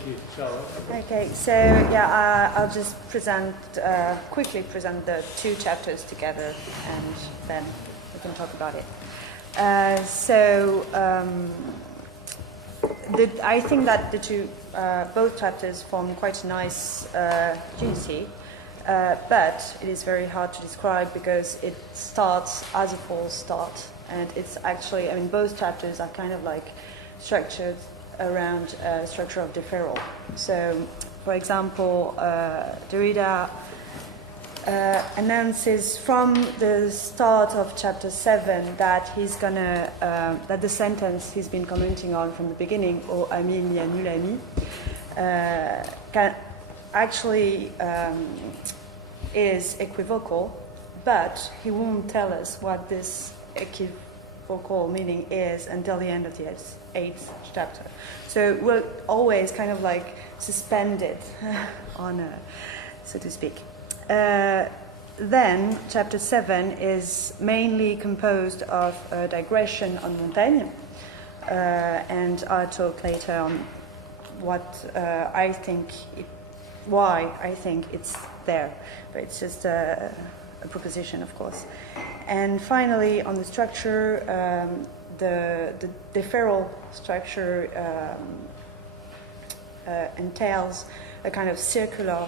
Thank you, Charlotte. Okay, so yeah, I'll just quickly present the two chapters together, and then we can talk about it. I think that the two, both chapters form quite a nice unity, but it is very hard to describe because it starts as a false start, and it's actually, I mean, both chapters are kind of like structured around structure of deferral. So, for example, Derrida announces from the start of chapter 7 that he's gonna that the sentence he's been commenting on from the beginning, "Au ami il n'y a nul ami," can actually is equivocal, but he won't tell us what this equivocal meaning is until the end of the 8th chapter. So we're always kind of like suspended on, so to speak. Then chapter 7 is mainly composed of a digression on Montaigne, and I'll talk later on what why I think it's there, but it's just a proposition, of course. And finally, on the structure, the deferral structure entails a kind of circular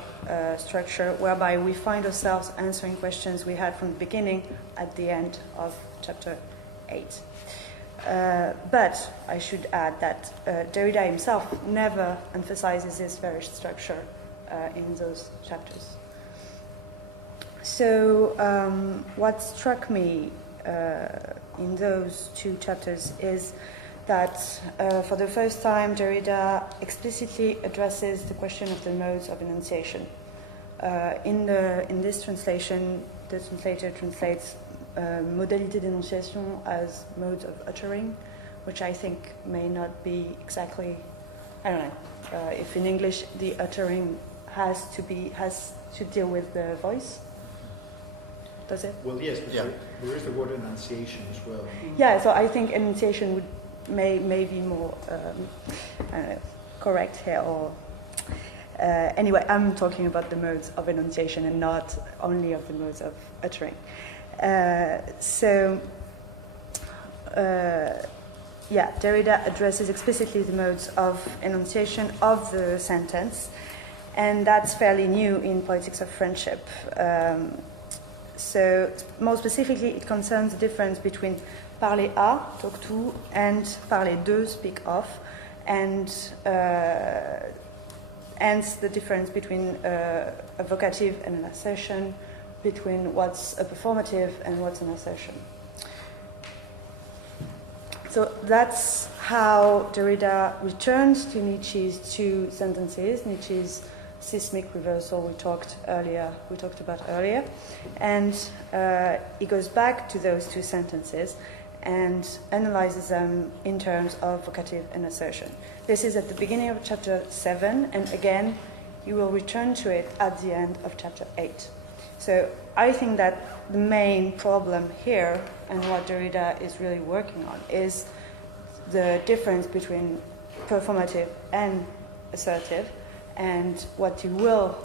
structure whereby we find ourselves answering questions we had from the beginning at the end of chapter 8. But I should add that Derrida himself never emphasizes this very structure in those chapters. So what struck me in those two chapters is that for the first time Derrida explicitly addresses the question of the modes of enunciation. In this translation, the translator translates modalité d'énonciation as modes of uttering, which I think may not be exactly, I don't know, if in English the uttering has to deal with the voice. Does it? Well, yes, but there is the word enunciation as well. Yeah, so I think enunciation may be more correct here. Or anyway, I'm talking about the modes of enunciation and not only of the modes of uttering. Derrida addresses explicitly the modes of enunciation of the sentence, and that's fairly new in Politics of Friendship. So, more specifically, it concerns the difference between parler à, talk to, and parler de, speak of, and hence the difference between a vocative and an assertion, between what's a performative and what's an assertion. So that's how Derrida returns to Nietzsche's two sentences, Nietzsche's seismic reversal we talked about earlier, and he goes back to those two sentences and analyzes them in terms of vocative and assertion. This is at the beginning of chapter 7, and again, you will return to it at the end of chapter 8. So I think that the main problem here, and what Derrida is really working on, is the difference between performative and assertive, and what you will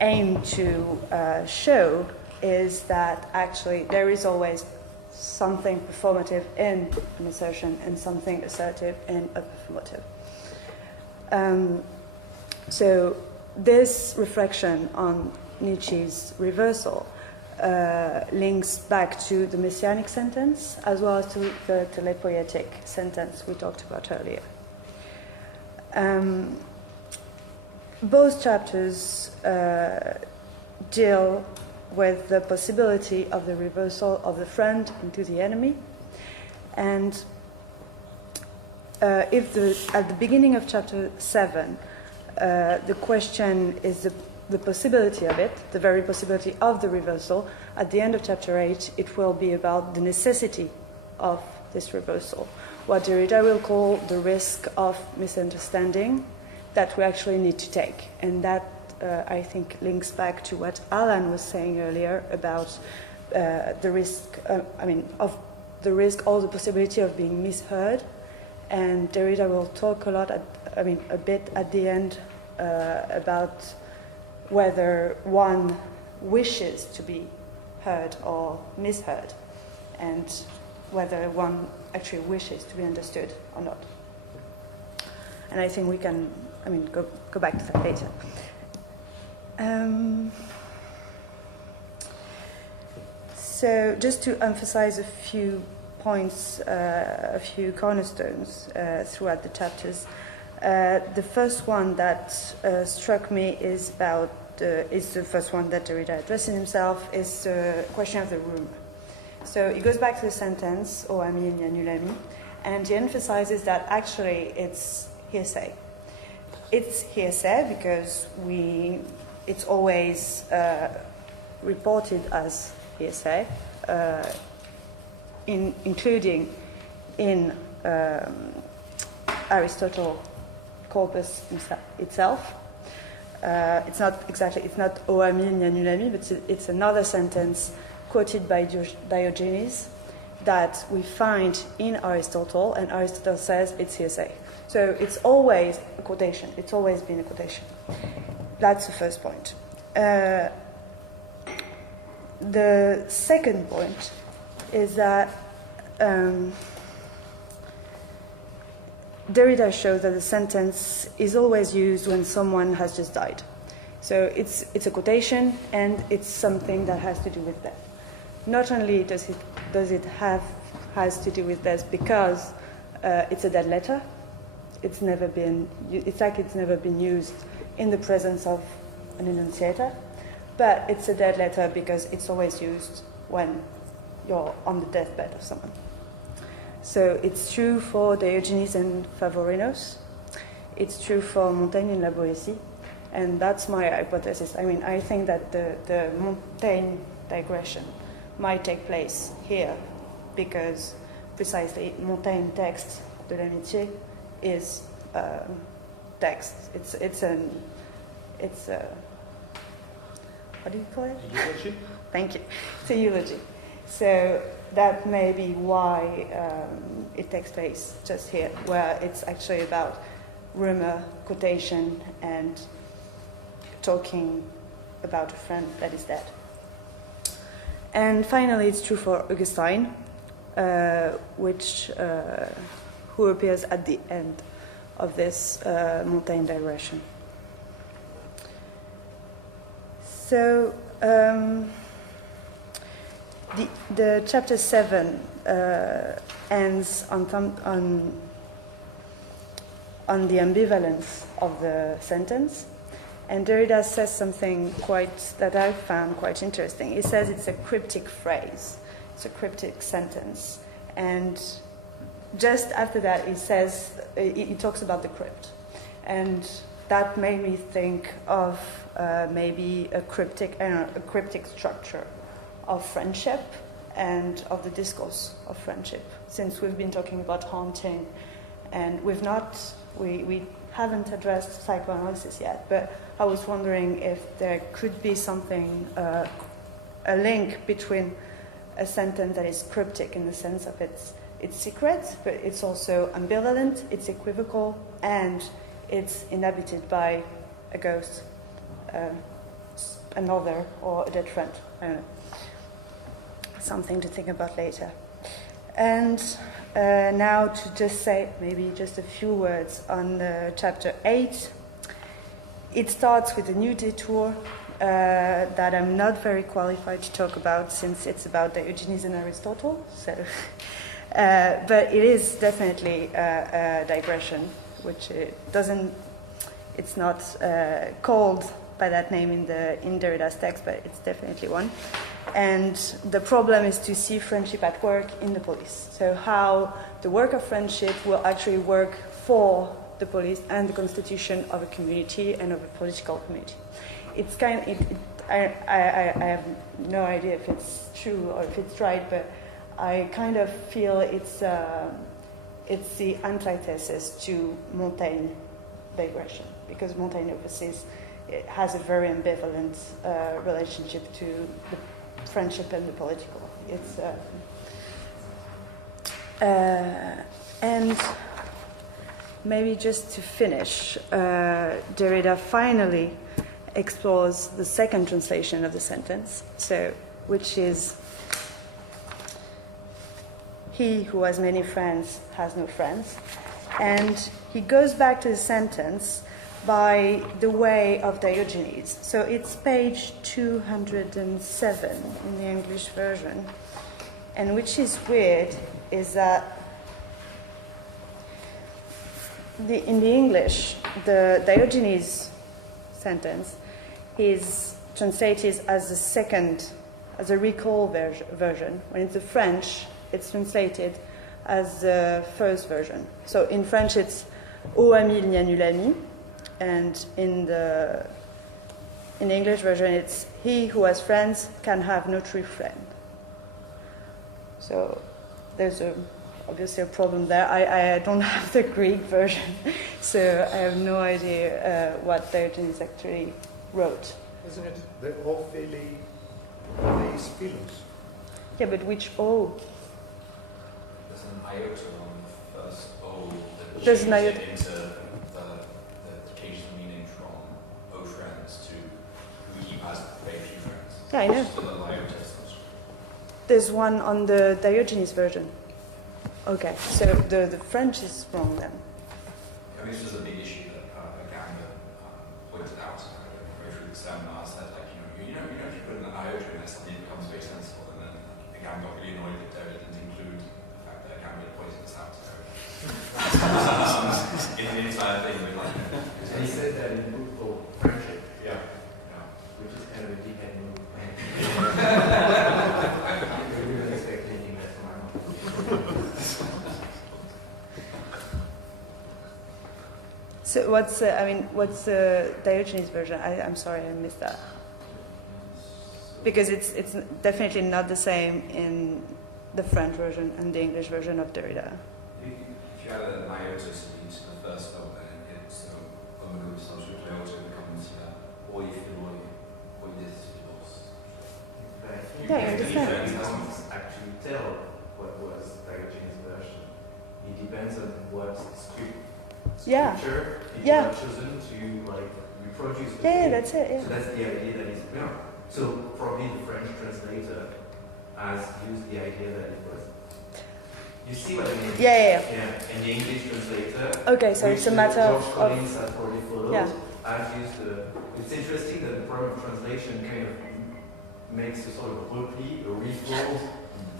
aim to show is that actually there is always something performative in an assertion and something assertive in a performative. So this reflection on Nietzsche's reversal links back to the messianic sentence as well as to the telepoietic sentence we talked about earlier. Both chapters deal with the possibility of the reversal of the friend into the enemy, and at the beginning of chapter 7 the question is the possibility of it, the very possibility of the reversal, at the end of chapter 8 it will be about the necessity of this reversal, what Derrida will call the risk of misunderstanding that we actually need to take. And that, I think, links back to what Allan was saying earlier about the risk, of the risk or the possibility of being misheard, And Derrida will talk a lot, a bit at the end about whether one wishes to be heard or misheard, and whether one actually wishes to be understood or not. And I think we can, go back to that later. So just to emphasize a few points, a few cornerstones throughout the chapters. The first one that struck me is the first one that Derrida addresses himself, is the question of the room. So he goes back to the sentence, o ami il n'y a nul ami, and he emphasizes that actually it's hearsay. It's hearsay because it's always reported as hearsay, including in Aristotle corpus itself. It's not o ami il n'y a nul ami, but it's another sentence quoted by Diogenes that we find in Aristotle, and Aristotle says it's hearsay. So it's always a quotation. It's always been a quotation. That's the first point. The second point is that Derrida shows that the sentence is always used when someone has just died. So it's a quotation, and it's something that has to do with death. Not only does it has to do with death because it's a dead letter. It's never been used in the presence of an enunciator, but it's a dead letter because it's always used when you're on the deathbed of someone. So it's true for Diogenes and Favorinos. It's true for Montaigne in La Boétie, and that's my hypothesis. I think that the Montaigne digression might take place here because precisely Montaigne text de l'amitié is text. It's what do you call it? Eulogy. Thank you. It's a eulogy. So that may be why it takes place just here, where it's actually about rumor, quotation, and talking about a friend that is dead. And finally, it's true for Augustine, who appears at the end of this Montaigne digression. So the chapter 7 ends on the ambivalence of the sentence, and Derrida says something that I found quite interesting. He says it's a cryptic phrase, it's a cryptic sentence, and just after that he talks about the crypt, and that made me think of maybe a cryptic structure of friendship and of the discourse of friendship, since we've been talking about haunting, and we haven't addressed psychoanalysis yet, but I was wondering if there could be something, a link between a sentence that is cryptic in the sense of it's secret, but it's also ambivalent, it's equivocal, and it's inhabited by a ghost, another, or a dead friend. I don't know. Something to think about later. And now to just say maybe just a few words on chapter 8. It starts with a new detour that I'm not very qualified to talk about, since it's about Diogenes and Aristotle. So, but it is definitely a digression, which it's not called by that name in Derrida's text, but it's definitely one. And the problem is to see friendship at work in the police. So how the work of friendship will actually work for the police and the constitution of a community and of a political community. It's I have no idea if it's true or if it's right, but I kind of feel it's the antithesis to Montaigne digression, because Montaigne obviously has a very ambivalent relationship to the friendship and the political. It's and maybe just to finish, Derrida finally explores the second translation of the sentence, so which is, he who has many friends has no friends. And he goes back to the sentence by the way of Diogenes. So it's page 207 in the English version. And which is weird is that in the English, the Diogenes sentence is translated as as a recall version. When it's the French, it's translated as the first version. So in French, it's Au ami il n'y a nul ami, and in the English version, it's he who has friends can have no true friend. So there's obviously a problem there. I don't have the Greek version, so I have no idea what Diogenes actually wrote. Isn't it the Ophili Philos? Yeah, but which O? There's an iota on the first O that There's an changes iota. it into the occasional meaning from O friends to who he has very few friends. Yeah, I know. So the iota is not- There's one on the Diogenes version. Okay, so the French is wrong then. I mean, this was a big issue that Ganga pointed out through the seminars that, like, you know, if you put an iota in there, suddenly it becomes very sensible, and then Ganga got really annoyed that Derrida didn't include the fact that Ganga had pointed this out to Derrida. In the entire thing, with like. And he said that in the book called Friendship, Yeah. which is kind of a deep end move. I wouldn't expect anything less from my mom. So what's the Diogenes version? I'm sorry, I missed that. Because it's definitely not the same in the French version and the English version of Derrida. If you add an iota to the first spell, then it's Omega subject iota becomes Oi Philoi, Oidis Philos. But I think Yeah, I that understand. you can't actually tell what was Diogenes' version. It depends on what scripture Yeah. people Yeah. have chosen to reproduce. the Yeah, thing. that's it. Yeah. So that's the idea that is, so probably the French translator has used the idea that it was. You see what I mean? Yeah. Yeah, and the English translator. Okay, so it's a matter George of Collins has probably followed. Yeah. I've used it's interesting that the problem of translation kind of makes a sort of repli, a refold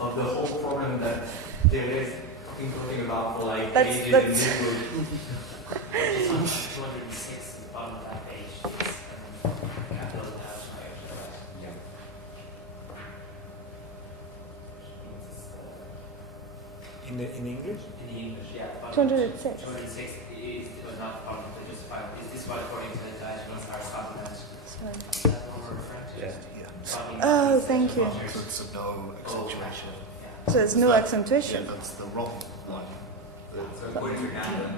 of the whole problem that there is talking about for like ages in That's- this book. It's on 206 at the bottom of that page. It's capital house. Yeah. In English? In the English, yeah. the bottom of 206. 206 is not the bottom, but just is what according to the Diogenes Aristotle. Sorry. Is that what we're referring to? Yeah. Oh, thank you. So it's a no accentuation. Yeah. So there's no Yeah, accentuation. that's the wrong one. So according to Ganga,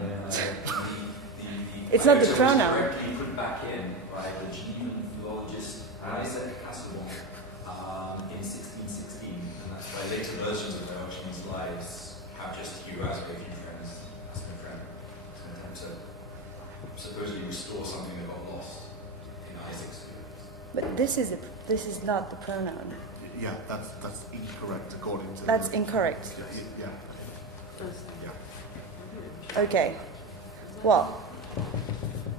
It's not the iota was pronoun. correctly put back in by the Genevan philologist Isaac Hasselhoff in 1616, and that's why later versions of Diogenes' lives have just you as very few friends, as no friend. It's an attempt to supposedly restore something that got lost in Isaac's view. But this is not the pronoun. Yeah, that's incorrect according to. That's incorrect. Yeah. Okay. Well,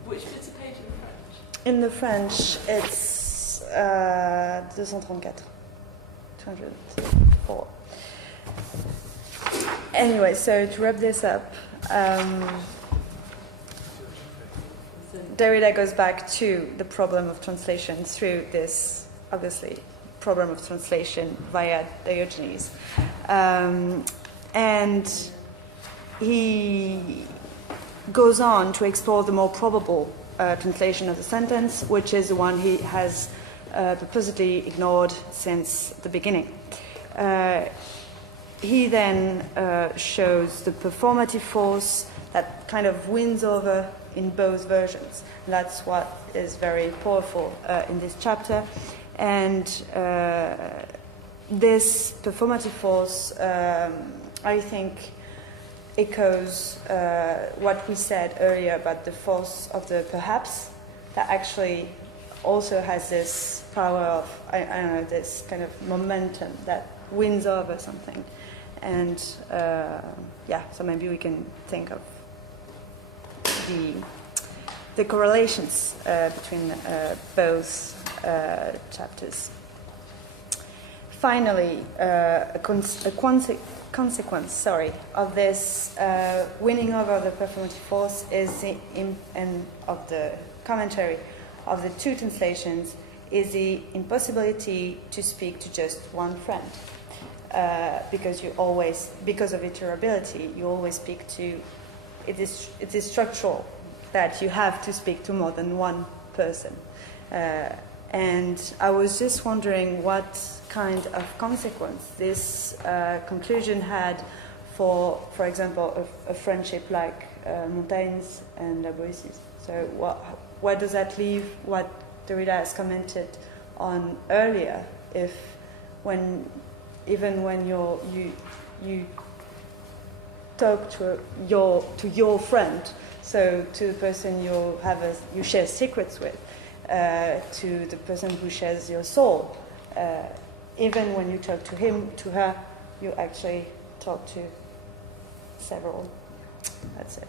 Which is a page in French? in the French, it's 234. 204. Anyway, so to wrap this up, Derrida goes back to the problem of translation through this, obviously, problem of translation via Diogenes. And he goes on to explore the more probable translation of the sentence, which is the one he has purposely ignored since the beginning. He then shows the performative force that kind of wins over in both versions. And that's what is very powerful in this chapter. And this performative force, I think, echoes what we said earlier about the force of the perhaps, that actually also has this power of, I don't know, this kind of momentum that wins over something. And so maybe we can think of the correlations between both chapters. Finally, a consequence of this winning over the performative force is and of the commentary of the two translations is the impossibility to speak to just one friend, because of iterability, you always speak to. It is structural that you have to speak to more than one person, and I was just wondering what kind of consequence this conclusion had for example, a friendship like Montaigne's and Bois's. So where does that leave what Derrida has commented on earlier? Even when you talk to your friend, so to the person you share secrets with, to the person who shares your soul, even when you talk to him, to her, you actually talk to several. That's it.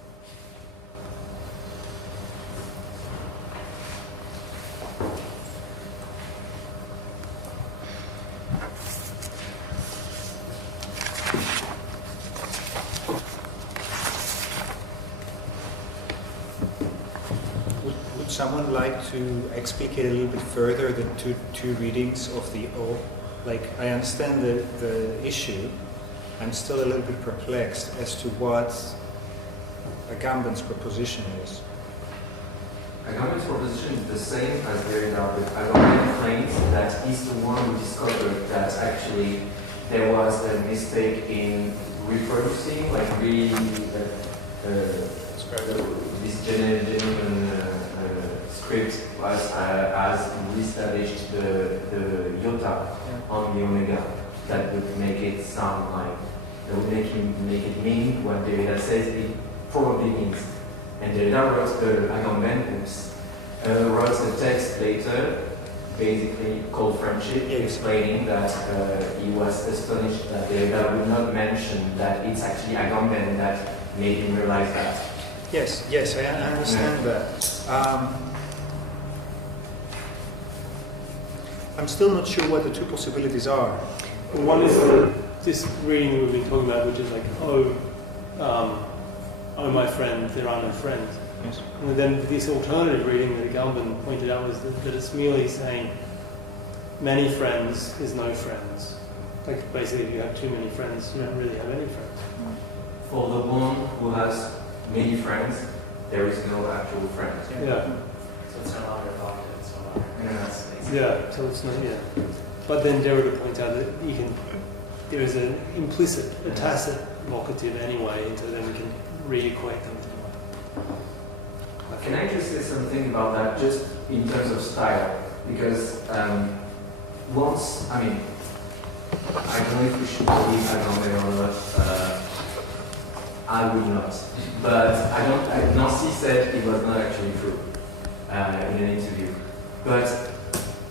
Would someone like to explicate a little bit further the two readings of the O? Like, I understand the issue. I'm still a little bit perplexed as to what Agamben's proposition is. Agamben's proposition is the same as Derrida, but Agamben claims that he's the one who discovered that actually there was a mistake in reproducing, like really this genuine script was as re-established the iota on the omega, that would make it sound like, that would make it mean what Derrida says it probably means. And Derrida Agamben wrote a text later, basically called Friendship, explaining that he was astonished that Derrida would not mention that it's actually Agamben that made him realize that. Yes, I understand that. I'm still not sure what the two possibilities are. One is this reading we've been talking about, which is like, oh my friend, there are no friends. Yes. And then this alternative reading that Agamben pointed out was that it's merely saying many friends is no friends. Like basically if you have too many friends, you don't really have any friends. For the one who has many friends, there is no actual friend. Yeah. So it's no longer evocative, it's no longer. Yeah, so it's not, But then Derrida points out that there is an implicit, a tacit vocative anyway, and so then we can re-equate them. Can I just say something about that, just in terms of style? Because I don't know if we should believe Agamben or not. I will not. But Nancy said it was not actually true in an interview. But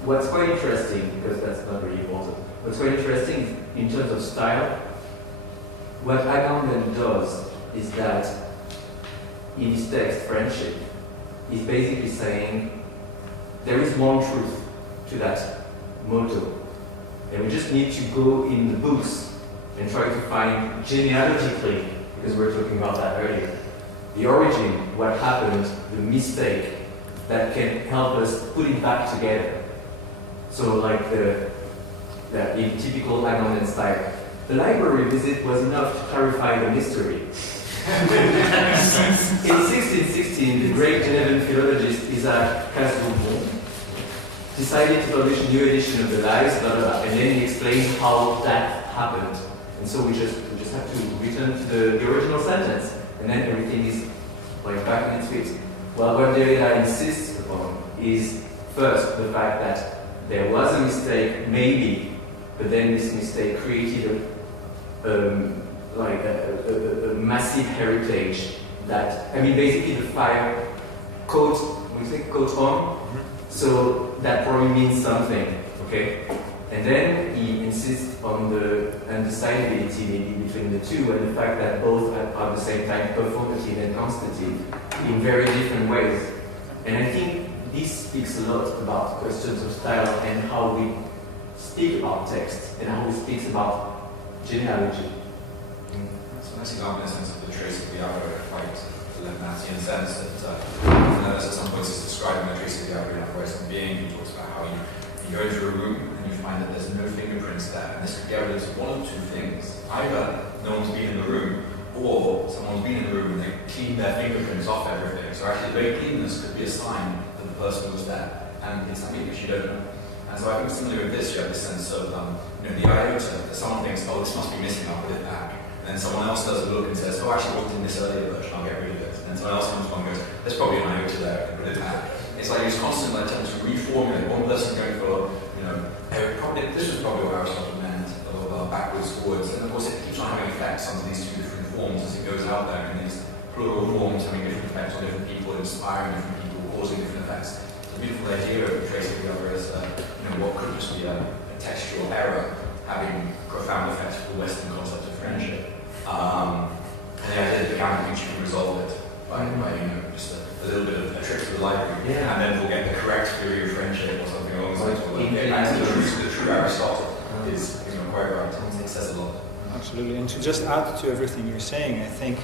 what's quite interesting, because that's not really important, what's quite interesting in terms of style, what Agamben does is that in his text, Friendship, he's basically saying there is one truth to that motto. And we just need to go in the books and try to find genealogically, because we were talking about that earlier, the origin, what happened, the mistake that can help us put it back together. So like in typical Agamben style, the library visit was enough to clarify the mystery. In 1616, the great Genevan philologist Isaac Casaubon decided to publish a new edition of the Lives, blah, blah, blah, and then he explained how that happened. And so we just have to return to the original sentence, and then everything is like back in its feet. Well, what Derrida insists upon is first the fact that there was a mistake, maybe, but then this mistake created like a massive heritage that, I mean, basically the fire caught, we say caught on, so that probably means something, okay? And then he insists on the undecidability maybe between the two, and the fact that both are at the same time performative and constitutive in very different ways. And I think this speaks a lot about questions of style and how we speak about text and how we speak about genealogy. So nice example in the sense of the trace of the Avro, quite Levinatian sense that at some points it's describing the trace of the Avro in a way being. He talks about how you go into a room and you find that there's no fingerprints there, and this could be evidence of one of two things: either no one's been in the room, or someone's been in the room and they cleaned their fingerprints off everything. So actually, the very cleanness could be a sign that the person was there, and it's something which you don't know. And so I think similarly with this, you have this sense of the iota that someone thinks, oh, this must be missing, I'll put it back. And then someone else does a look and says, oh, actually, what's in this earlier version, I'll get rid of it. And then someone else comes along and goes, there's probably an iota there, I can put it back. It's like this constant attempt to reformulate. One person going for, this was probably what Aristotle meant, of backwards, forwards. And of course, it keeps on having effects under these two different forms as it goes out there, and these plural forms having different effects on different people, inspiring different people, causing different effects. The beautiful idea of tracing the other is what could just be a textual error having profound effects for the Western concept of friendship. And the idea that the Catholic you can resolve it by just a little bit of a trip to the library, and then we'll get the correct theory of friendship or something along those lines. And the true Aristotle is quite right. It says a lot. Absolutely. And to just add to everything you're saying, I think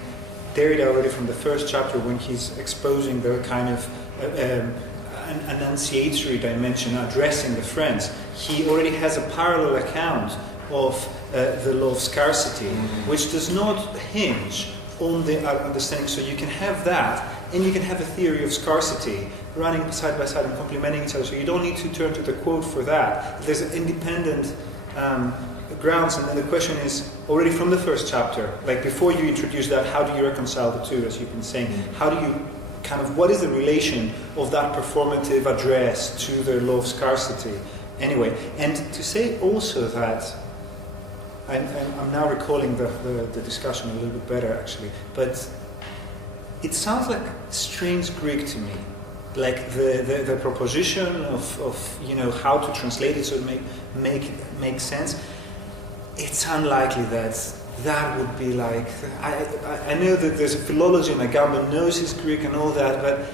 Derrida already from the first chapter, when he's exposing the kind of an annunciatory dimension, addressing the friends, he already has a parallel account of the law of scarcity, which does not hinge on the understanding. So you can have that, and you can have a theory of scarcity running side by side and complementing each other. So you don't need to turn to the quote for that. There's an independent grounds, and then the question is, already from the first chapter, like before you introduce that, how do you reconcile the two, as you've been saying? How do you what is the relation of that performative address to the law of scarcity? Anyway, and to say also that, I'm now recalling the discussion a little bit better actually, but it sounds like strange Greek to me. Like the proposition of how to translate it so it make sense. It's unlikely that would be like. I know that there's a philology and Agamben knows his Greek and all that, but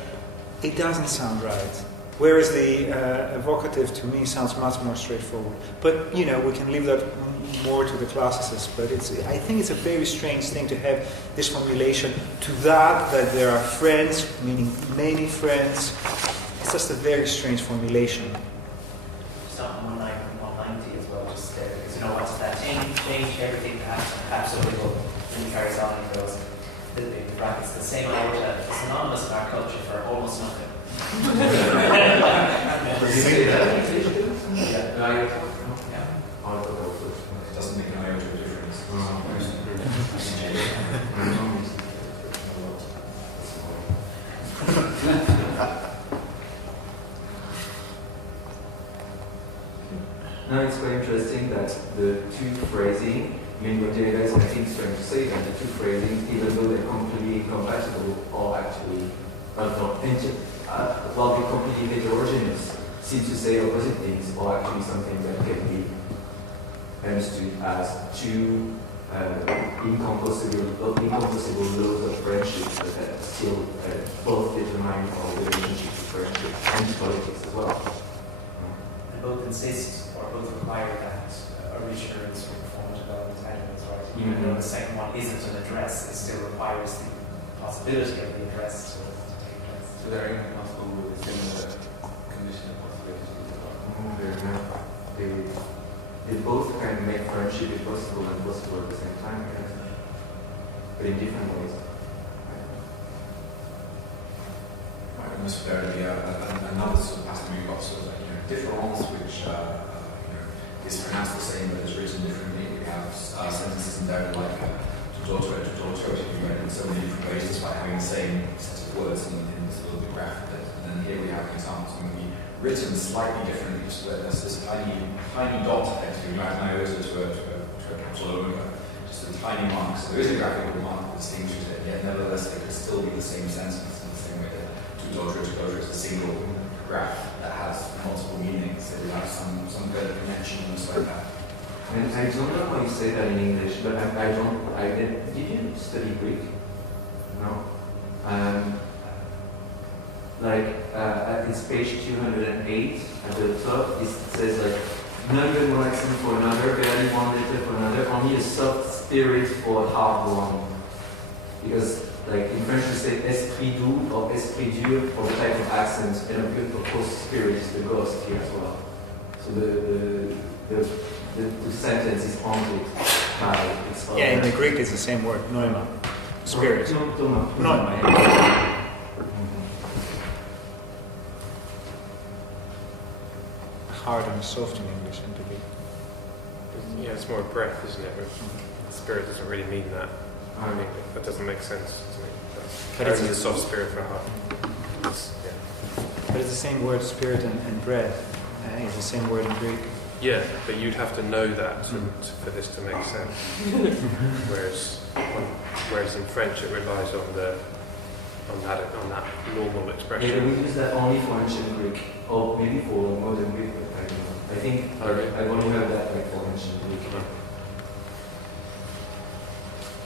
it doesn't sound right. Whereas the evocative to me sounds much more straightforward. But we can leave that more to the classicists. But I think it's a very strange thing to have this formulation to that there are friends, meaning many friends. It's just a very strange formulation. Something 190 as well, just there, because what's that change everything absolutely will, and he carries on and goes, the brackets, the same iota, it's synonymous in our culture for almost nothing. It doesn't make an iota of difference. Now it's quite interesting that the two phrasing, what Derrida is I think trying to say, that the two phrasing, even though they're completely incompatible, are actually while being completely heterogeneous, seem to say opposite things, or actually something that can be understood as two incompossible laws of friendship that still both determine our relationship to friendship and to politics as well. And both insist or both require that original is performative elements, right? Even though the second one isn't an address, it still requires the possibility of the address to take place. So they're incompatible with the similar condition of possibilities as well. They both kind of make friendship impossible and possible at the same time, I guess. But in different ways. Almost very another sort of pattern we've got sort of difference, which is pronounced the same but is written differently. We have sentences in there like tutor, in so many different ways, despite having the same set of words in this little bit graph. And then here we have examples going to be written slightly differently, just where there's this tiny dot next to you, imagine iota to a capital omega, just a tiny mark. So there is a graphical mark that distinguishes it, yet nevertheless it could still be the same sentence in the same way that to is a single graph that has multiple meanings. So we have some kind of connection almost like that. And I don't know how you say that in English, but did you study Greek? No. It's page 208 at the top. It says like none good accent for another, barely one letter for another, only a soft spirit for a hard one. Because like in French we say esprit doux or esprit dur for the type of accent, and of course spirit is the ghost here as well. So the sentence is haunted by its own. Yeah, in the Greek it's the same word, pneuma, spirit. Pneuma. Hard and soft in English and to be. Yeah, it's more breath, isn't it? Spirit doesn't really mean that. I mean, that doesn't make sense to me. But it's a soft spirit for a heart. But it's the same word, spirit and breath. I think it's the same word in Greek. Yeah, but you'd have to know that for this to make sense. Whereas in French it relies on that normal expression. Yeah, we use that only for ancient Greek, or maybe for modern Greek. But I don't know. I think I've only heard that like for ancient Greek.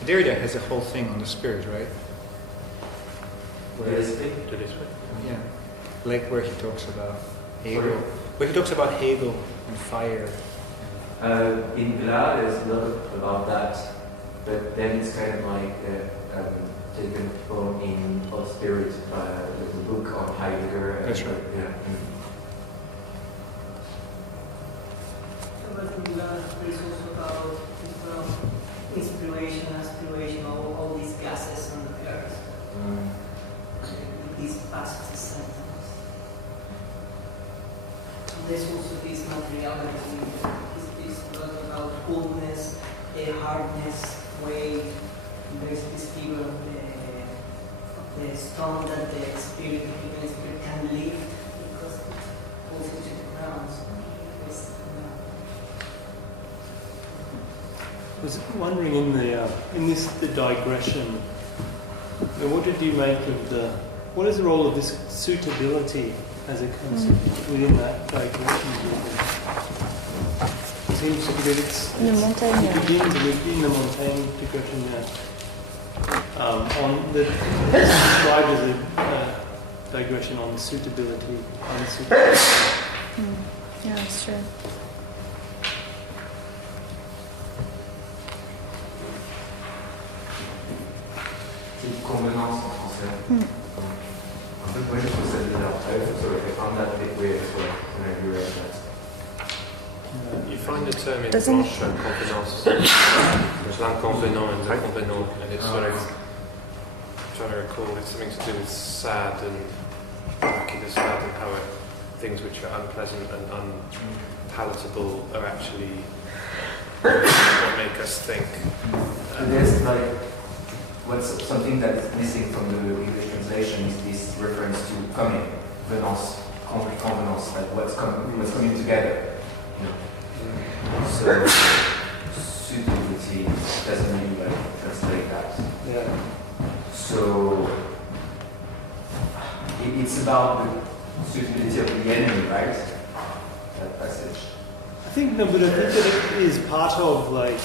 Derrida has a whole thing on the spirit, right? Where is it? Yeah, like where he talks about Hegel. Where he talks about Hegel and fire. In Vlad, there's a lot about that, but then it's kind of like taken from in Of Spirit, the book on Heidegger. That's right. Yeah. But in Vlad, there's also about inspiration, aspiration, all these gases on the earth. These past sentence. There's also this materiality, this lot about coolness, hardness, weight. There's this figure of the stone that the spirit, the human spirit can lift because it falls into the ground. So I was wondering in the digression, what did you make of what is the role of this suitability as a concept within that digression? It seems to be that it begins in the Montaigne digression it's described as a digression on suitability, unsuitability. Yeah, that's true. Convenance en français. En fait, moi je trouve ça bizarre. So I found that a bit weird as well when I reread that. You find the term in Blanche convenance. There's l'inconvenant and the convenant, and it's sort of trying to recall. It's something to do with sad and the sad and how things which are unpleasant and unpalatable are actually what make us think. And there's like something that is missing from the English translation is this reference to coming, venance, convenance, like what's coming together. So suitability doesn't really like translate that. Yeah. So it's about the suitability of the enemy, right? That passage. I think that it is part of like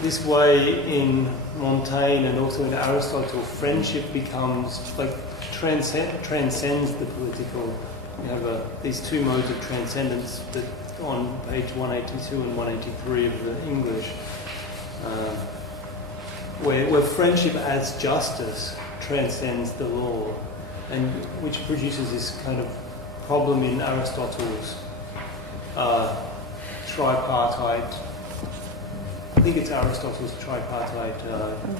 this way in Montaigne and also in Aristotle, friendship becomes like transcends the political. You have these two modes of transcendence that on page 182 and 183 of the English, where friendship as justice transcends the law, and which produces this kind of problem in Aristotle's tripartite. I think it's Aristotle's tripartite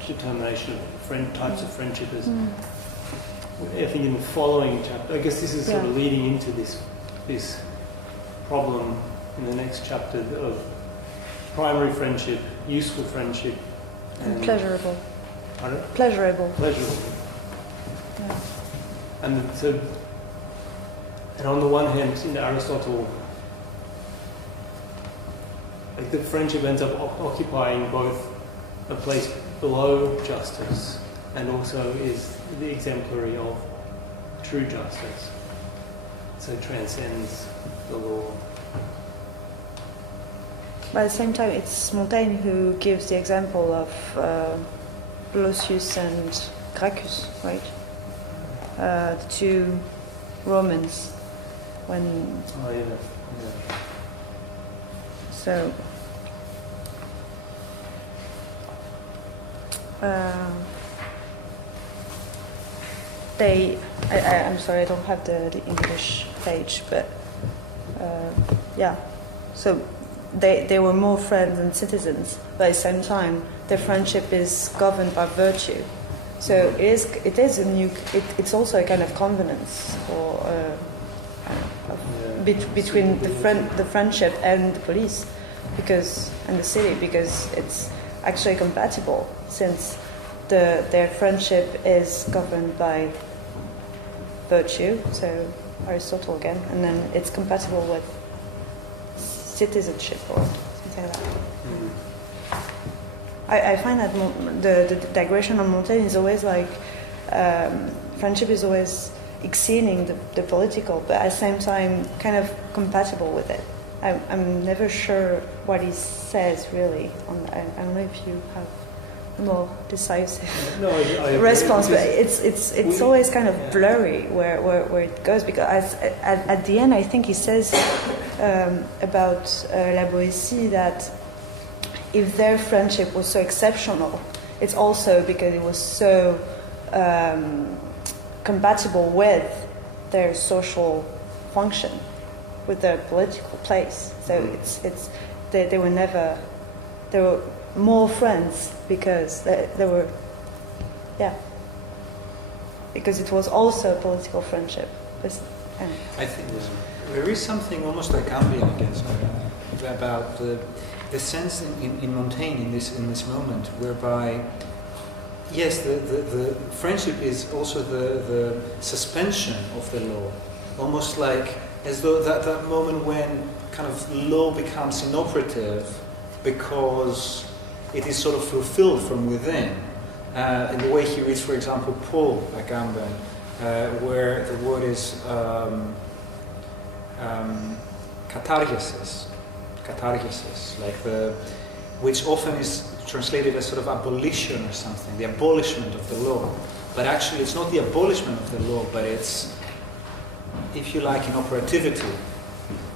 determination of types of friendship. As I think in the following chapter, I guess this is sort of leading into this problem in the next chapter of primary friendship, useful friendship, and pleasurable. Pardon? Pleasurable. Yeah. And on the one hand, in Aristotle, Like the friendship ends up occupying both a place below justice and also is the exemplary of true justice. So it transcends the law. But at the same time, it's Montaigne who gives the example of Blosius and Gracchus, right? The two Romans. When Oh, yeah. so I'm sorry, I don't have the English page, but yeah. So they were more friends than citizens, but at the same time, their friendship is governed by virtue. So it is a new. It's also a kind of convenance or between the friendship and the police, and the city, because it's actually compatible, since their friendship is governed by virtue. So Aristotle again, and then it's compatible with citizenship or something like that. I find that the digression on Montaigne is always like friendship is always exceeding the political, but at the same time kind of compatible with it. I'm never sure what he says really. I don't know if you have a more decisive response, but it's always kind of blurry where it goes, because at the end I think he says about La Boétie that if their friendship was so exceptional, it's also because it was so compatible with their social function, with their political place. So they were more friends because they were, because it was also a political friendship. I think there is something almost like ambient against about the sense in Montaigne in this moment, whereby yes, the friendship is also the suspension of the law, almost like as though that moment when kind of law becomes inoperative because it is sort of fulfilled from within. In the way he reads, for example, Paul Agamben, where the word is katargesis, like which often is translated as sort of abolition or something, the abolishment of the law. But actually it's not the abolishment of the law, but it's, if you like, inoperativity.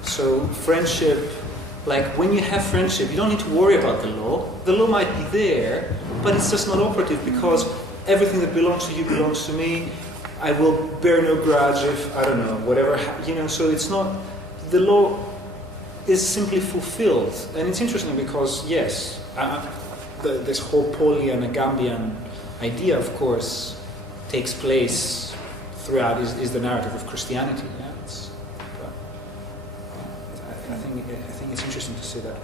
So friendship, like when you have friendship, you don't need to worry about the law. The law might be there, but it's just not operative because everything that belongs to you belongs to me. I will bear no grudge if, I don't know, whatever, so it's not, the law is simply fulfilled. And it's interesting because, yes, this whole Paulian, Agambian idea, of course, takes place throughout, is the narrative of Christianity. Yeah? I think it's interesting to see that.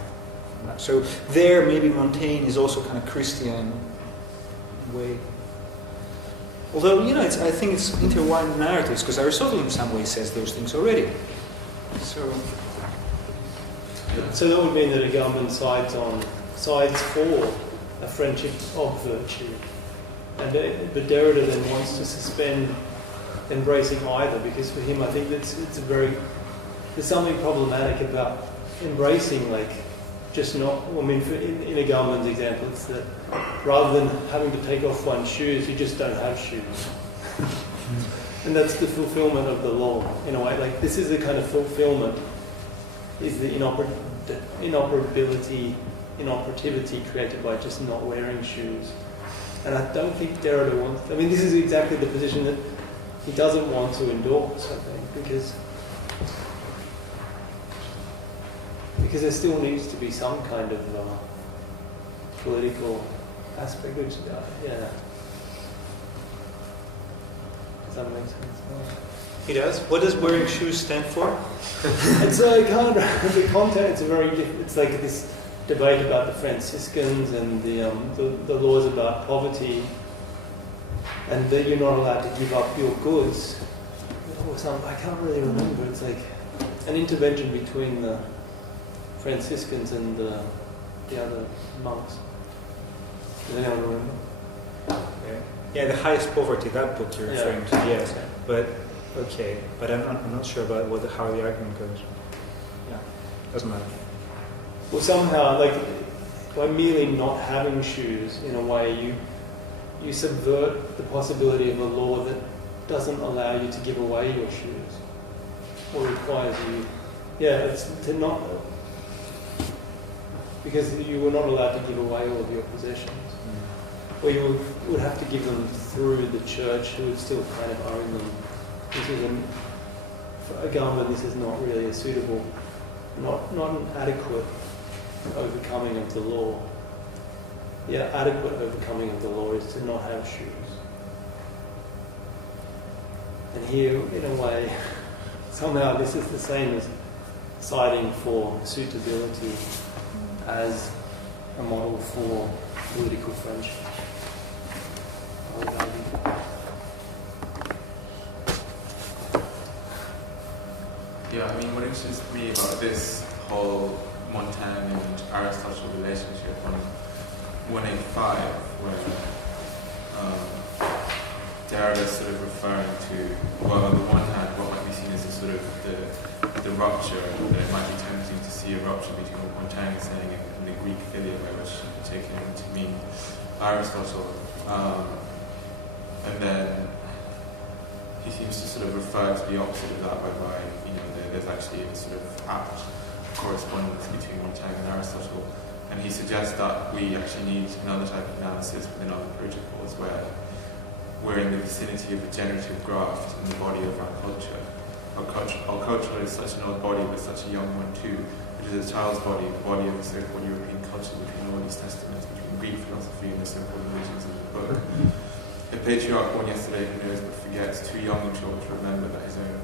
So there, maybe Montaigne is also kind of Christian in a way. Although, I think it's intertwined narratives, because Aristotle in some way says those things already. So that would mean that Agamben sides for a friendship of virtue. But Derrida then wants to suspend embracing either, because for him I think there's something problematic about embracing, like, just not, in Agamben's example, it's that rather than having to take off one's shoes, you just don't have shoes. And that's the fulfillment of the law, in a way. Like, this is the kind of fulfillment, is the inoperativity created by just not wearing shoes. And I don't think Derrida wants, this is exactly the position that he doesn't want to endorse, I think, because there still needs to be some kind of political aspect, which, yeah. Does that make sense? He does? What does wearing shoes stand for? It's like, the content, it's like this debate about the Franciscans and the laws about poverty, and that you're not allowed to give up your goods. Or something, I can't really remember. It's like an intervention between the Franciscans and the other monks. Does anyone remember? Yeah, the highest poverty, that book you're referring to, yes. But, okay, but I'm not sure about how the argument goes. Yeah, doesn't matter. Well, somehow, like, by merely not having shoes, in a way, you subvert the possibility of a law that doesn't allow you to give away your shoes, or requires you. Yeah, it's to not, because you were not allowed to give away all of your possessions. Or you would have to give them through the church, who would still kind of own them. This is for a government, this is not really a suitable, not an adequate overcoming of the law. Yeah, adequate overcoming of the law is to not have shoes. And here, in a way, somehow this is the same as citing for suitability as a model for political friendship. Yeah, I mean, what interests me about this whole Montaigne and Aristotle relationship on 185, where Derrida is sort of referring to, well, on the one hand, what might be seen as a sort of the rupture, that it might be tempting to see a rupture between what Montaigne is saying and the Greek philia, by which you take him to mean Aristotle. And then he seems to sort of refer to the opposite of that, whereby, you know, there's actually a sort of apt correspondence between Montaigne and Aristotle. And he suggests that we actually need another type of analysis within other protocols, where we're in the vicinity of a generative graft in the body of our culture. Our culture is such an old body, but such a young one too. It is a child's body, the body of the so-called European culture between all these testaments, between Greek philosophy and the so-called religions of the book. A patriarch born yesterday who knows but forgets, too young and short to remember that his own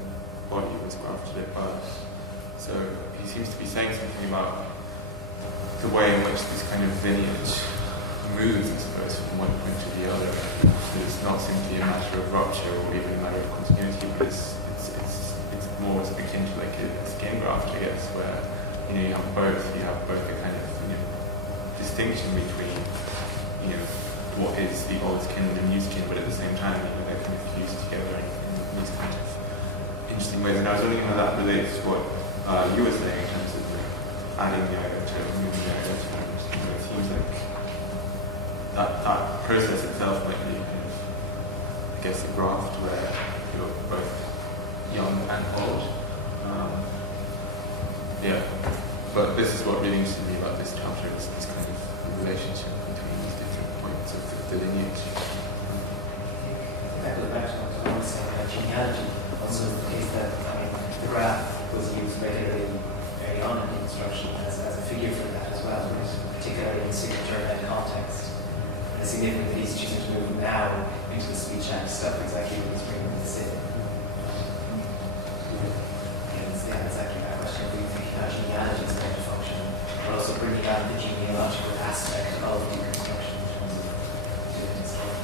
body was grafted at birth. So he seems to be saying something about the way in which this kind of lineage moves, I suppose, from one point to the other. That it's not simply a matter of rupture or even a matter of continuity, but it's more akin to like a skin graft, I guess, where you have both a kind of distinction between what is the old skin and the new skin, but at the same time they're kind of fused together in these kind of interesting ways. And I was wondering how that relates to what you were saying in terms of adding the idea to moving the idea to it seems like that process itself might be kind of, I guess, a graft where you're both young and old. But this is what really interested me about this chapter, is this kind of relationship between these different points of the lineage. That goes back to what I was saying about genealogy. Also, the case that, the graph was used regularly early on in the instruction as a figure for that as well, particularly in signature and context. And it's significant that these choosers move now into the speech act stuff exactly what he's bringing this in. Yeah, exactly that question. We think how genealogy is going to function, but also bringing out the genealogical aspect of deconstruction in terms of doing stuff.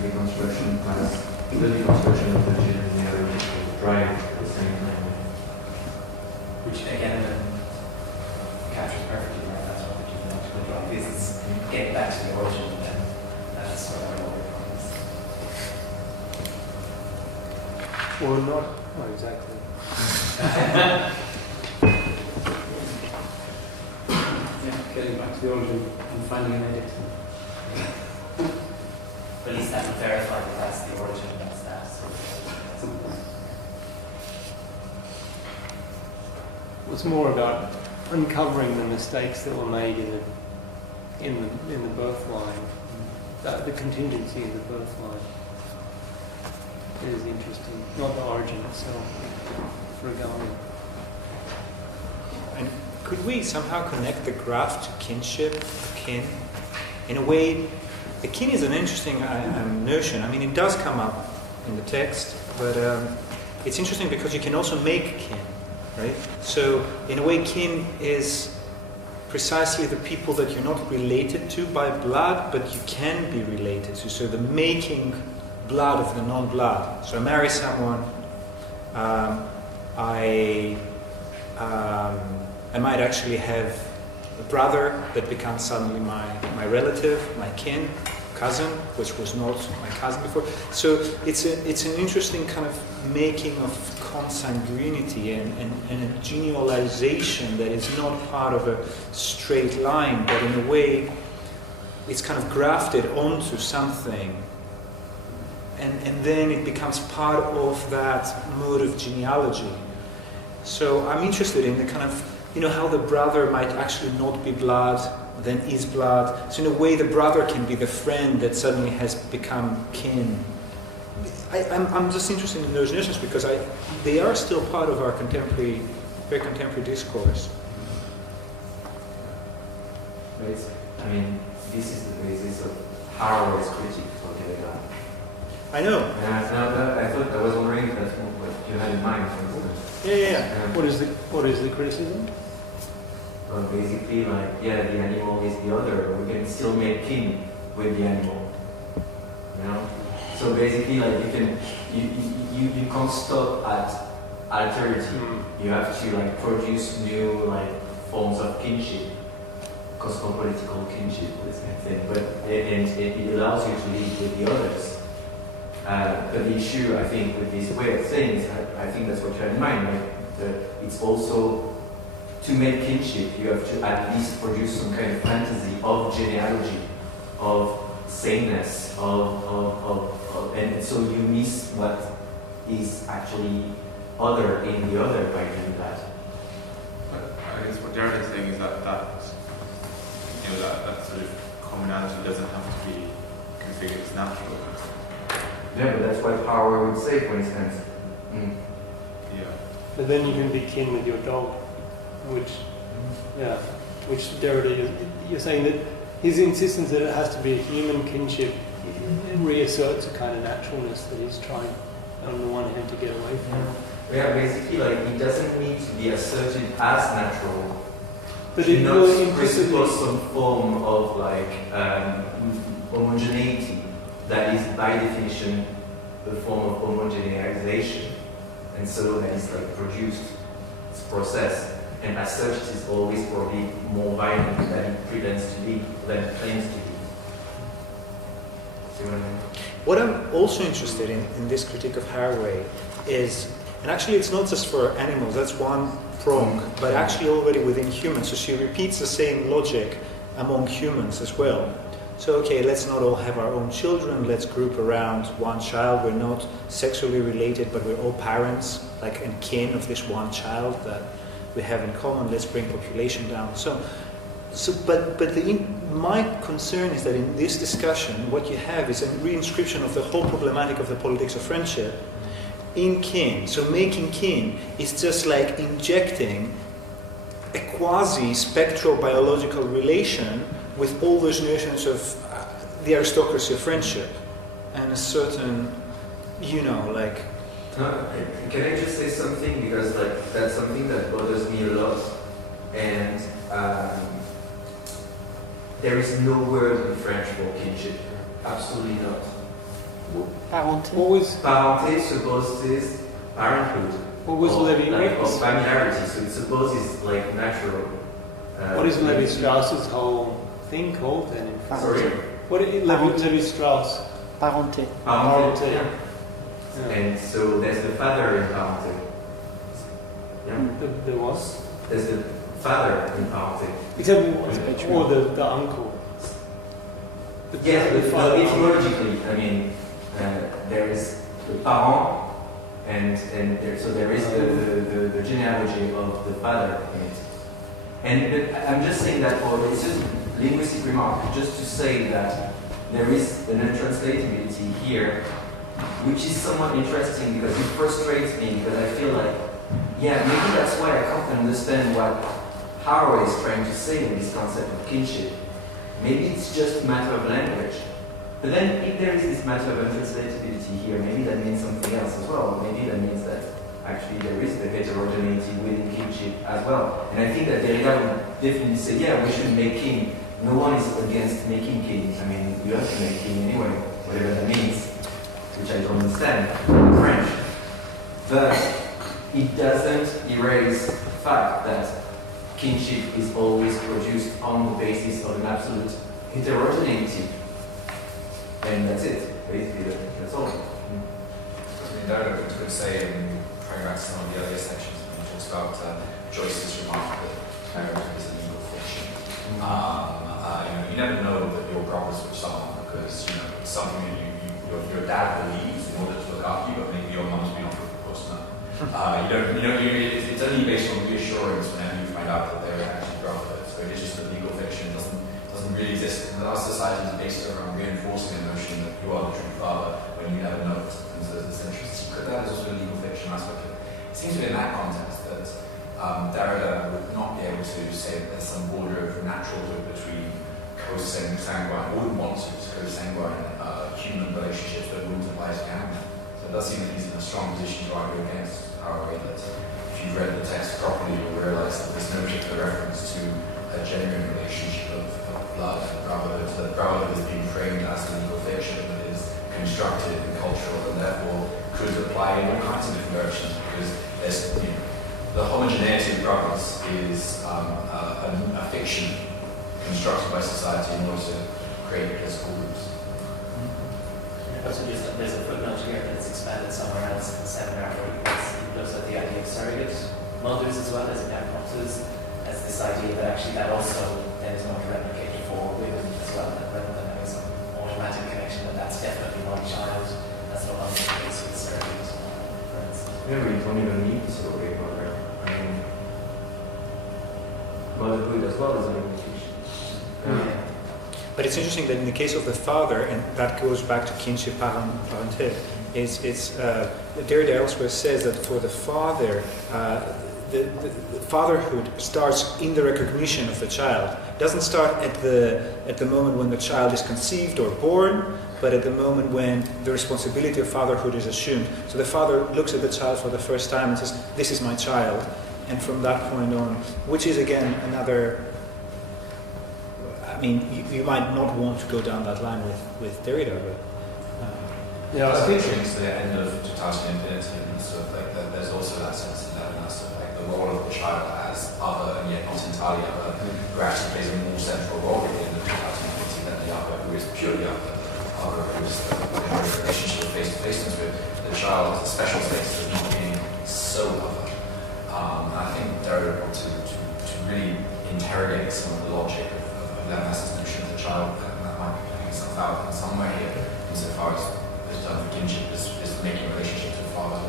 Deconstruction plus the deconstruction of the genealogical drive at the same time. Which again captures perfectly right. That's what the genealogical drive is. It's getting back to the origin, and that's what our older point is. Or not. Oh, exactly. Getting back to the origin and finding an edit. But at least that would verify that that's the origin, that's that. It was more about uncovering the mistakes that were made in the birth line, the contingency of the birth line. It is interesting, not the origin itself, for a government. And could we somehow connect the graph to kinship, kin? In a way, the kin is an interesting notion. I mean, it does come up in the text, but it's interesting because you can also make kin, right? So, in a way, kin is precisely the people that you're not related to by blood, but you can be related to. So, the making blood of the non-blood. So I marry someone, I I might actually have a brother that becomes suddenly my relative, my kin, cousin, which was not my cousin before. So it's an interesting kind of making of consanguinity and a genealization that is not part of a straight line, but in a way it's kind of grafted onto something, and then it becomes part of that mode of genealogy. So I'm interested in the kind of, how the brother might actually not be blood, then is blood. So in a way the brother can be the friend that suddenly has become kin. I'm just interested in those notions because they are still part of our very contemporary discourse. I mean, this is the basis of Haraway's critique for Derrida. I know. And I thought, I was wondering if that's what you had in mind, for instance. Yeah. What is the criticism? Well, basically, the animal is the other, but we can still make kin with the animal. So basically, you can't stop at alterity. You have to produce new forms of kinship, cosmopolitical kinship, this kind of thing. But it allows you to live with the others. But the issue, I think, with this way of saying is, I think that's what you had in mind. It's also, to make kinship, you have to at least produce some kind of fantasy of genealogy, of sameness, and so you miss what is actually other in the other by doing that. But I guess what Derrida is saying is that sort of commonality doesn't have to be configured as natural. Yeah, but that's what Haraway would say, for instance. Yeah. But then you can be kin with your dog, which Derrida, you're saying that his insistence that it has to be a human kinship reasserts a kind of naturalness that he's trying, on the one hand, to get away from. Yeah, basically, it doesn't need to be asserted as natural. But it not will presuppose some form of homogeneity that is by definition the form of homogeneization, and so that is produced, it's processed, and as such it is always probably more violent than it pretends to be, than it claims to be. See what I mean? What I'm also interested in this critique of Haraway is, and actually it's not just for animals, that's one prong, but actually already within humans. So she repeats the same logic among humans as well. So okay, let's not all have our own children, let's group around one child. We're not sexually related, but we're all parents, and kin of this one child that we have in common. Let's bring population down. My concern is that in this discussion, what you have is a reinscription of the whole problematic of the politics of friendship in kin. So making kin is just injecting a quasi-spectral biological relation with all those notions of the aristocracy of friendship and a certain, Can I just say something? Because that's something that bothers me a lot. And there is no word in French for kinship. Absolutely not. Parenté. Parenté supposes parenthood. What was Or familiarity. So it supposes natural. What is Levi-Strauss's whole thing called then? In fact? Sorry? What is Levi-Strauss? Parenté. Parenté. Yeah. And so there's the father in parenté. Yeah. The what? There's the father in parenté. Except or the uncle. Yes, but etymologically, there is the parent, and so there is the genealogy of the father in it. And I'm just saying that it's just linguistic remark, just to say that there is an untranslatability here, which is somewhat interesting because it frustrates me, because I feel maybe that's why I can't understand what Haraway is trying to say with this concept of kinship. Maybe it's just a matter of language. But then if there is this matter of untranslatability here, maybe that means something else as well. Maybe that means that actually there is the heterogeneity within kinship as well. And I think that Derrida would definitely say, we should make kin. No one is against making kin. You have to make kin anyway, whatever that means, which I don't understand in French. But it doesn't erase the fact that kinship is always produced on the basis of an absolute heterogeneity. And that's it. Basically, that's all. I mean, Derrida could say, in going back to some of the earlier sections, he talks about Joyce's remark that marriage is a legal fiction. You never know that your brothers with someone because it's something that your dad believes in order to look after you, but maybe your mum's been offered for Potsdam. It's only based on reassurance whenever you find out that they're actually brothers. So it is just a legal fiction. It doesn't really exist. And our society is based around reinforcing a notion that you are the true father when you never know it. And so there's this interest. That is also a legal fiction aspect of it. It seems to be in that context that Derrida would not be able to say that there's some border of naturalhood between co-sanguine, wouldn't want to, co-sanguine human relationships that wouldn't apply to animals. So it does seem that he's in a strong position to argue against, however, that if you've read the text properly, you'll realize that there's no particular reference to a genuine relationship of blood and brotherhood. So that brotherhood is being framed as a legal fiction that is constructed and cultural and therefore could apply in all kinds of different directions because there's, the homogeneity of brothers is a fiction constructed by society in order to create political groups. Also there's a footnote here that it's expanded somewhere else in the seminar where he looks at the idea of surrogate mothers as well as adopters as this idea that actually that also then is not replicated for women as well, that rather than having some automatic connection that that's definitely one child, that's no longer the case with surrogates, for instance. Remember, you don't even need surrogate mother. I mean, motherhood as well as a limitation. But it's interesting that in the case of the father, and that goes back to kinship parental, Derrida elsewhere says that for the father, the fatherhood starts in the recognition of the child. It doesn't start at the moment when the child is conceived or born, but at the moment when the responsibility of fatherhood is assumed. So the father looks at the child for the first time and says, "This is my child," and from that point on, which is again another. I mean, you might not want to go down that line with Derrida, but yeah, I think it's the end of totalitarian infinity, and sort of like there's also that sense in that, and that's sort of like the role of the child as other and yet not entirely other, who actually plays a more central role in the totalitarian infinity than the other, who is purely other who is in a relationship of face-to-faceness with the child, the special status of not being so other. I think Derrida wants to really interrogate some of the logic of Levinas's notion of the child, and that might be playing itself out in some way here, insofar as the term of kinship is making a relationship to the father.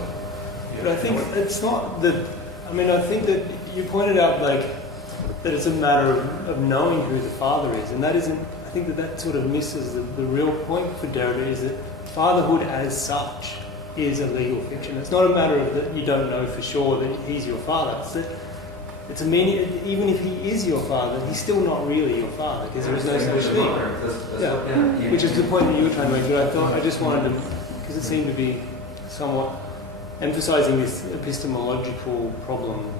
But I think it's not that. I mean, I think that you pointed out like that it's a matter of knowing who the father is, and that isn't. I think that sort of misses the real point for Derrida is that fatherhood as such is a legal fiction. It's not a matter of that you don't know for sure that he's your father. It's that it's a meaning, even if he is your father, he's still not really your father because there is no such thing. Which is the point that you were trying to make. But I thought I just wanted to, because it seemed to be somewhat emphasising this epistemological problem.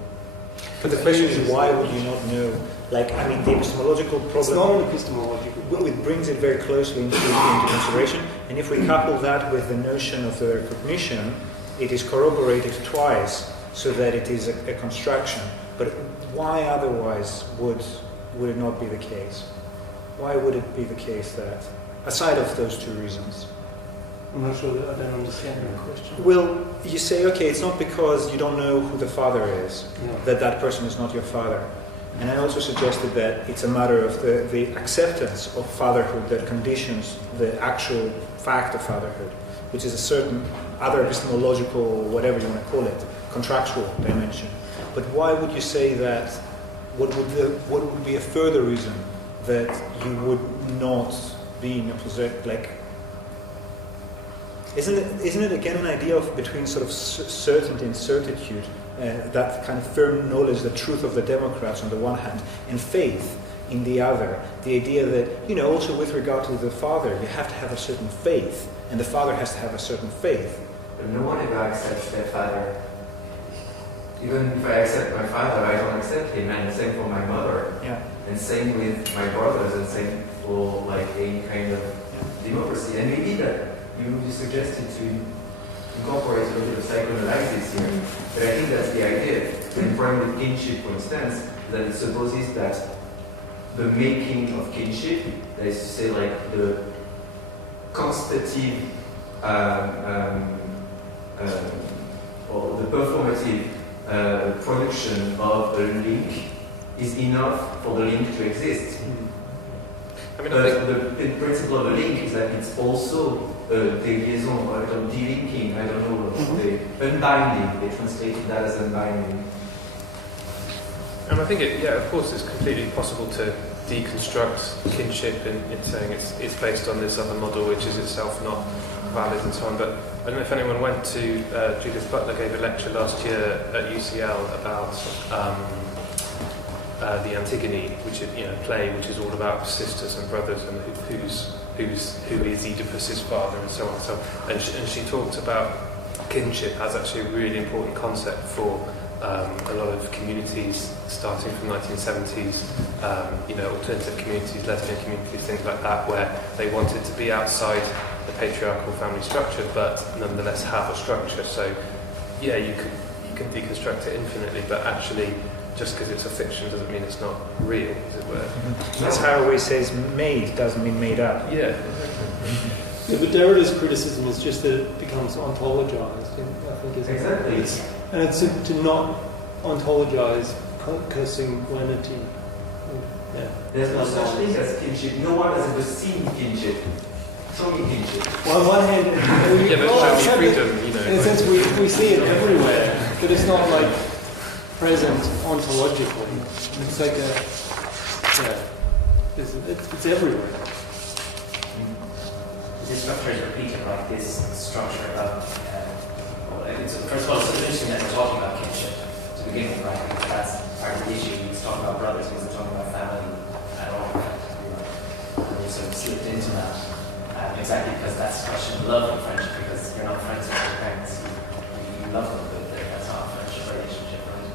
But the question is, why would you not know? Like, I mean, the epistemological problem. It's not an epistemological problem. Well, it brings it very closely into consideration. And if we couple that with the notion of the recognition, it is corroborated twice so that it is a construction. But why otherwise would it not be the case? Why would it be the case that, aside of those two reasons? I'm not sure that I don't understand your question. Well, you say, okay, it's not because you don't know who the father is, that person is not your father. And I also suggested that it's a matter of the acceptance of fatherhood that conditions the actual fact of fatherhood, which is a certain other epistemological, whatever you want to call it, contractual dimension. But why would you say that? What would be a further reason that you would not be in a position like? Isn't it again an idea of between sort of certainty and certitude, that kind of firm knowledge, the truth of the Democrats on the one hand, and faith in the other? The idea that, also with regard to the father, you have to have a certain faith, and the father has to have a certain faith. But no one ever accepts their father. Even if I accept my father, I don't accept him, and same for my mother. Yeah. And same with my brothers, and same for like any kind of democracy. And maybe that you suggested to incorporate a little bit of psychoanalysis here, but I think that's the idea. The problem with kinship, for instance, that it supposes that the making of kinship, that is to say, like the constative or the performative production of a link is enough for the link to exist. I mean, the principle of a link is that it's also the liaison, or delinking, I don't know, the unbinding. They translated that as unbinding. And I think of course, it's completely possible to deconstruct kinship in saying it's based on this other model, which is itself not valid and so on. But I don't know if anyone went to Judith Butler gave a lecture last year at UCL about the Antigone, which is play, which is all about sisters and brothers and who is Oedipus's father and so on. And she talked about kinship as actually a really important concept for a lot of communities starting from 1970s, alternative communities, lesbian communities, things like that, where they wanted to be outside the patriarchal family structure, but nonetheless have a structure. So, yeah, you can deconstruct it infinitely, but actually, just because it's a fiction doesn't mean it's not real, as it were. That's how we say made doesn't mean made up. Yeah. So, but Derrida's criticism is just that it becomes ontologized, I think, isn't exactly. it? And it's to not ontologize consanguinity. Yeah. There's no such thing as kinship. No one has ever seen kinship. Show me kinship. Well, on one hand, in a sense, we see it everywhere, but it's not like present ontologically. It's like it's everywhere. This structure is repeated, like this structure of. First of all, it's interesting that we're talking about kinship to begin with, right? Because that's part of the issue. He's talking about brothers, he wasn't talking about family at all. And we sort of slipped into that. Exactly because that's a question of love and friendship, because you're not friends with your parents, you love them, but that's not a friendship relationship, right?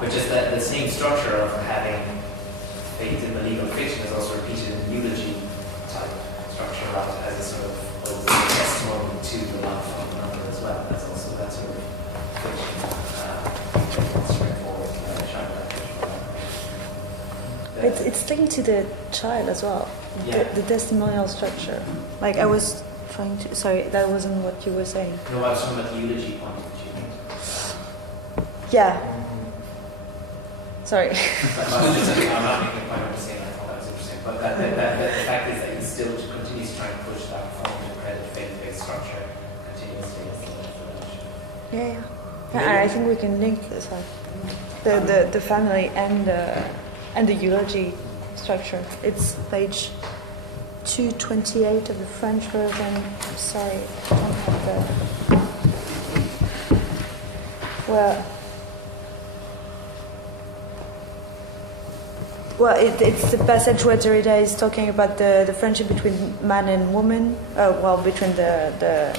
But just that the same structure of having faith in the legal fiction is also repeated in the eulogy type structure, right? As a sort of testimony to the love of another as well. That's also that sort of fiction, straightforward child. It's linked to the child as well. Yeah. The testimonial structure. Like I was trying to. Sorry, that wasn't what you were saying. No, I was talking about the eulogy point of view. Yeah. Sorry. I'm not making a point. I'm just saying I thought that was interesting. But the fact is that he still continues to try and push that form to credit faith-based structure continuously. Yeah. And I think we can link this up. The family and the eulogy structure. It's page 228 of the French version. I'm sorry, I don't have the. Well, it's the passage where Derrida is talking about the friendship between man and woman. Between the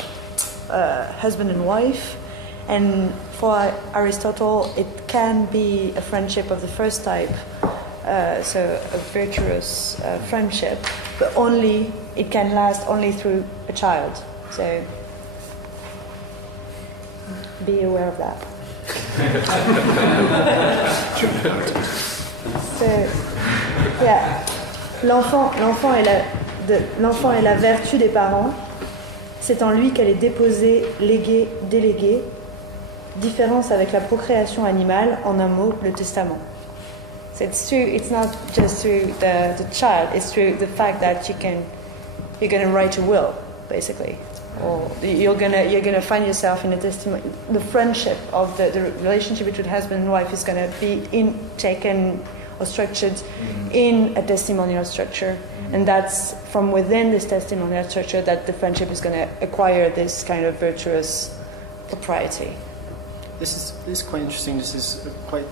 husband and wife. And for Aristotle, it can be a friendship of the first type. So a virtuous friendship, but it can last only through a child. So be aware of that. So, yeah, l'enfant est la vertu des parents. C'est en lui qu'elle est déposée, léguée, déléguée. Différence avec la procréation animale, en un mot, le testament. So it's true. It's not just through the child. It's through the fact that you're gonna write a will, basically, or you're gonna find yourself in a testimony. The friendship of the relationship between husband and wife is gonna be taken or structured in a testimonial structure, and that's from within this testimonial structure that the friendship is gonna acquire this kind of virtuous propriety. This is quite interesting. This is quite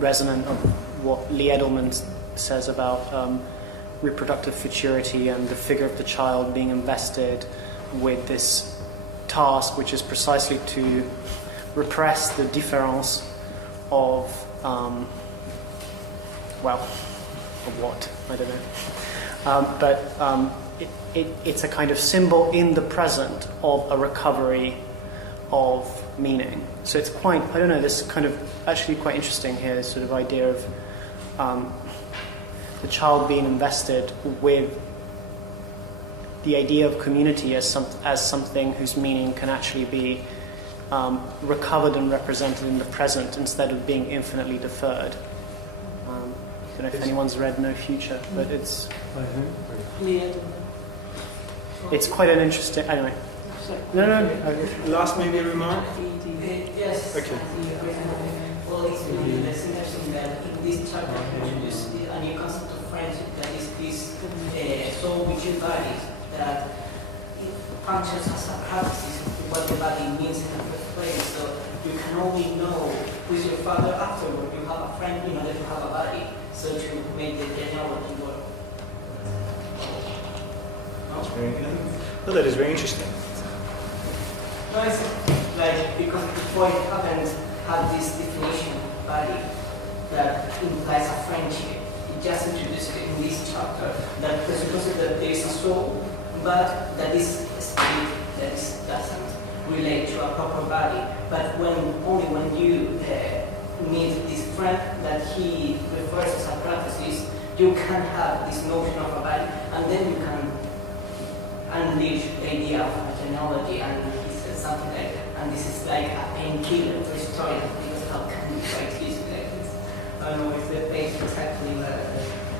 resonant of what Lee Edelman says about reproductive futurity and the figure of the child being invested with this task, which is precisely to repress the difference of what? I don't know. it's a kind of symbol in the present of a recovery of meaning. So it's quite, I don't know, this kind of actually quite interesting here, this sort of idea of the child being invested with the idea of community as something whose meaning can actually be recovered and represented in the present instead of being infinitely deferred. I don't know if anyone's read No Future, but it's quite an interesting. Anyway, no. Last maybe remark. Yes. Okay. Well, it's interesting that in this chapter you introduce a new concept of friendship that is this soul which is body that it functions as a practice of what the body means in the first place. So you can only know who is your father afterward. You have a friend in order to have a body. So to make the genealogy work. That's very good. Well, that is very interesting. No, it's like because before it happened, had this definition of body that implies a friendship. It just introduced it in this chapter that presupposes that there is a soul, but that is a spirit that doesn't relate to a proper body. But only when you meet this friend that he refers as a practice, you can have this notion of a body, and then you can unleash the idea of a genealogy. And he says something like, and this is like a painkiller for historian, because how can you try to use it like this? I don't know if the page exactly, but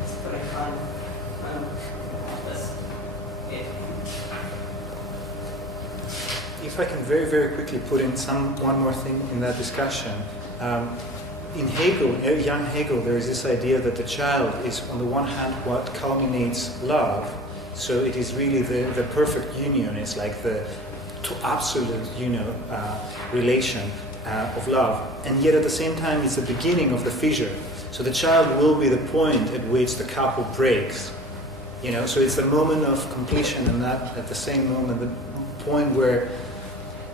it's very fun. That's it. If I can very, very quickly put in one more thing in that discussion. In Hegel, young Hegel, there is this idea that the child is, on the one hand, what culminates love. So it is really the perfect union. It's like the absolute, relation of love. And yet at the same time, it's the beginning of the fissure. So the child will be the point at which the couple breaks. So it's the moment of completion, and that at the same moment, the point where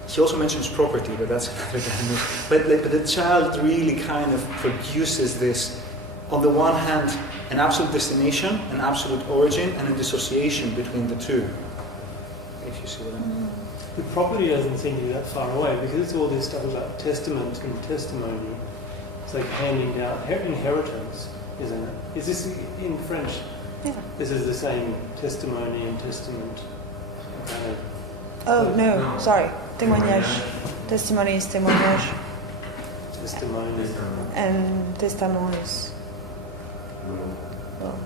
he also mentions property, but that's another dimension. But the child really kind of produces this, on the one hand, an absolute destination, an absolute origin, and a dissociation between the two. If you see what I mean. The property doesn't seem to be that far away, because it's all this stuff about testament and testimony. It's like handing down inheritance, isn't it? Is this in French? Yeah. This is the same testimony and testament kind of. Oh no, sorry. Témoignage. Testimony is témoignage. Testimony. And testament is. Well.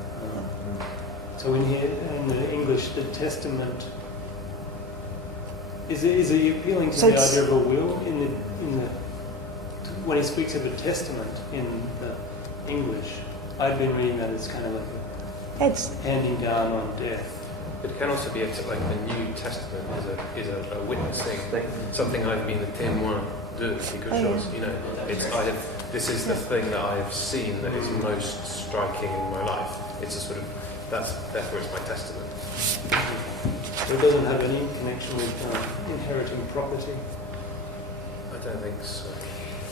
So in here, in the English, the testament is it appealing to So the idea of a will in the when he speaks of a testament in the English? I've been reading that as kind of like it's handing down on death. It can also be like the New Testament is a witnessing thing, something I've been the témoin de quelque chose. This is the thing that I have seen that is most striking in my life. It's a sort of therefore it's my testament. So it doesn't have any connection with inheriting property. I don't think so.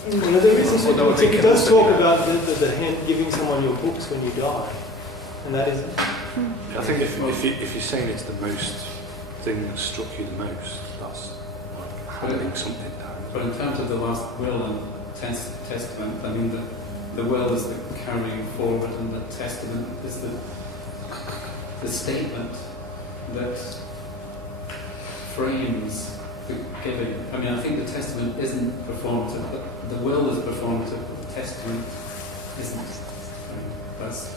Well, there is it does talk about the hand, giving someone your books when you die, and that is. I think if you're saying it's the most thing that struck you the most, that's like handing something down. But in terms of the last will and testament, I mean the will is the carrying forward, and the testament is the statement that frames the giving. I mean, I think the testament isn't performative, but the will is performative, but the testament isn't. That's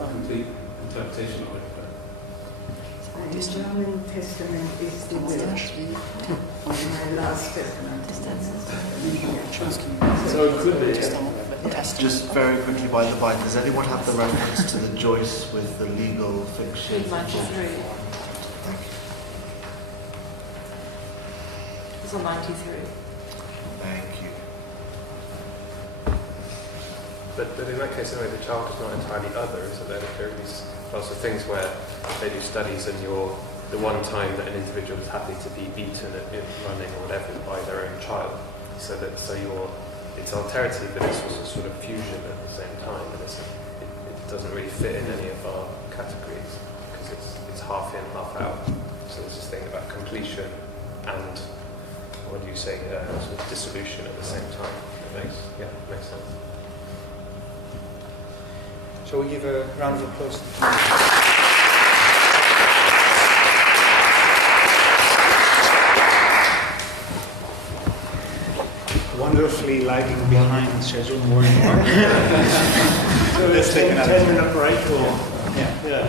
a complete interpretation of it. The German testament is the will. My last testament. So it could be. Just very quickly, by the by, does anyone have the reference to the Joyce with the legal fiction? Page 93. Thank you. It's on 93. Thank you. But in that case, anyway, the child is not entirely other, so there are these lots of things where they do studies and the one time that an individual is happy to be beaten at running or whatever by their own child. So it's alterity, but it's also sort of fusion at the same time, and it doesn't really fit in any of our categories because it's half in, half out. So there's this thing about completion and, what do you say, sort of dissolution at the same time. It makes sense. Shall we give a round of applause? Wonderfully lagging behind schedule more and more. So let's take another 10-minute break or yeah.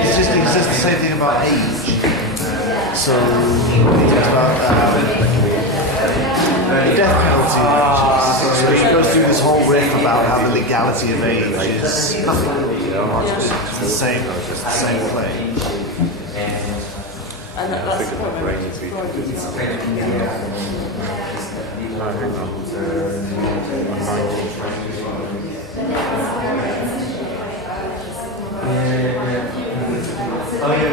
It's just the same thing about age. So it's about the death penalty. So he goes through this whole riff about how the legality of age is nothing. It's the same play. And that's the point. Oh yeah.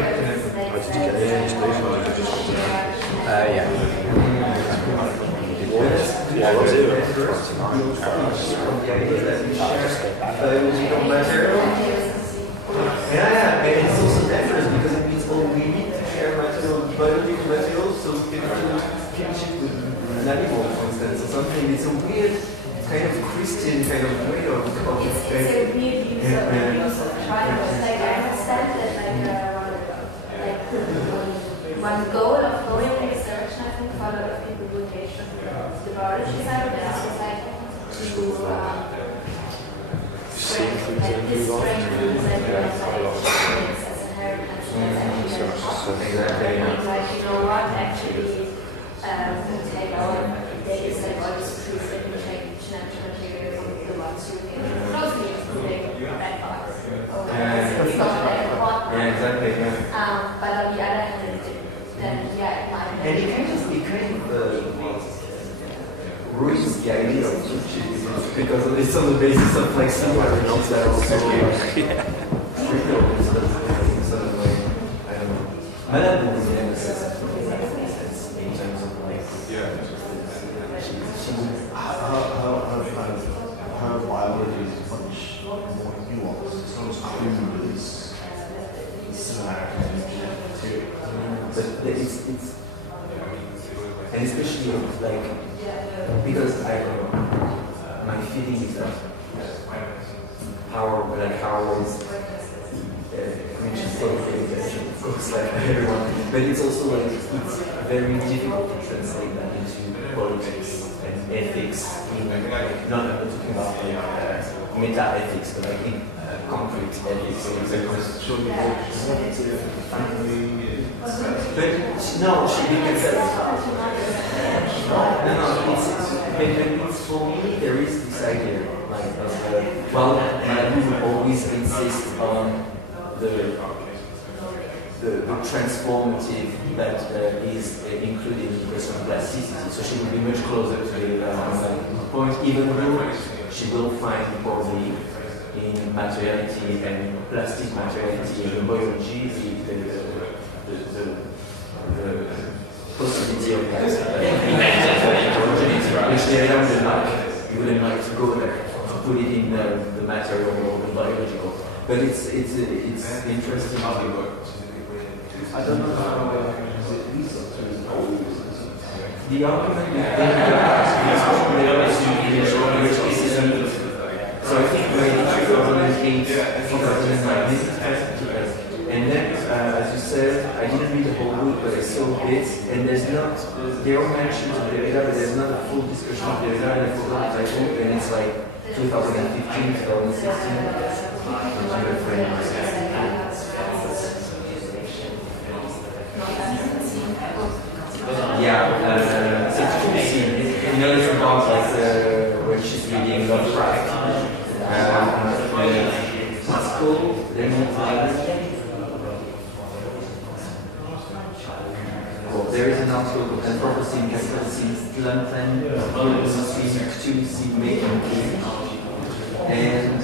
How did you get the translation? Or did you just want to yeah. Yeah, and it's also dangerous because it means we need to share biological materials, so we can finish it with an animal, for instance, or something. It's a weird kind of Christian kind of way of it's a weird use of trials. Like I understand that one goal of going research, I think, for a lot of people who engage with the biology side of it is like to spread this strength as inheritance like, you know what, actually take our there is like all these proofs that we take genetic material from the ones who get closely including red bugs. It's not that important. Yeah, exactly. But on the other hand, then it might and it kind of ruins the idea of sushi because it's on the basis of like similar results that are also trivial in sort of way. I don't know. Madame Rosine says in terms of like her biology is much more nuanced. It's not as crude as similarity material. But it's and especially like because my feeling is that how is which is so attention, of course, like everyone, but it's also like it's very difficult to translate that into politics and ethics. I'm not talking about meta ethics, but I think concrete ethics. But no, she didn't say that. No, it's for me, there is this idea, like, we will always insist on the transformative that is included in personal plasticity. So she will be much closer to the point, even though she will find probably in materiality and plastic materiality and biology the possibility of that. Which Derrida wouldn't like to go there, to put it in the material or the biological. But it's interesting. I don't know how the argument is so I think in 2008, 2009, and then, as you said, I didn't read the whole book, but I saw bits, and they all mentioned Derrida, but there's not a full discussion of Derrida, and I forgot the title, and it's like 2015, 2016. Yeah, it's a cool scene. You know, it's about like when she's reading Lovecraft. It's cool. There is another also Anthropocene, Catholicism, Cillian, Holocene, Cthulhucene, Menegalle, and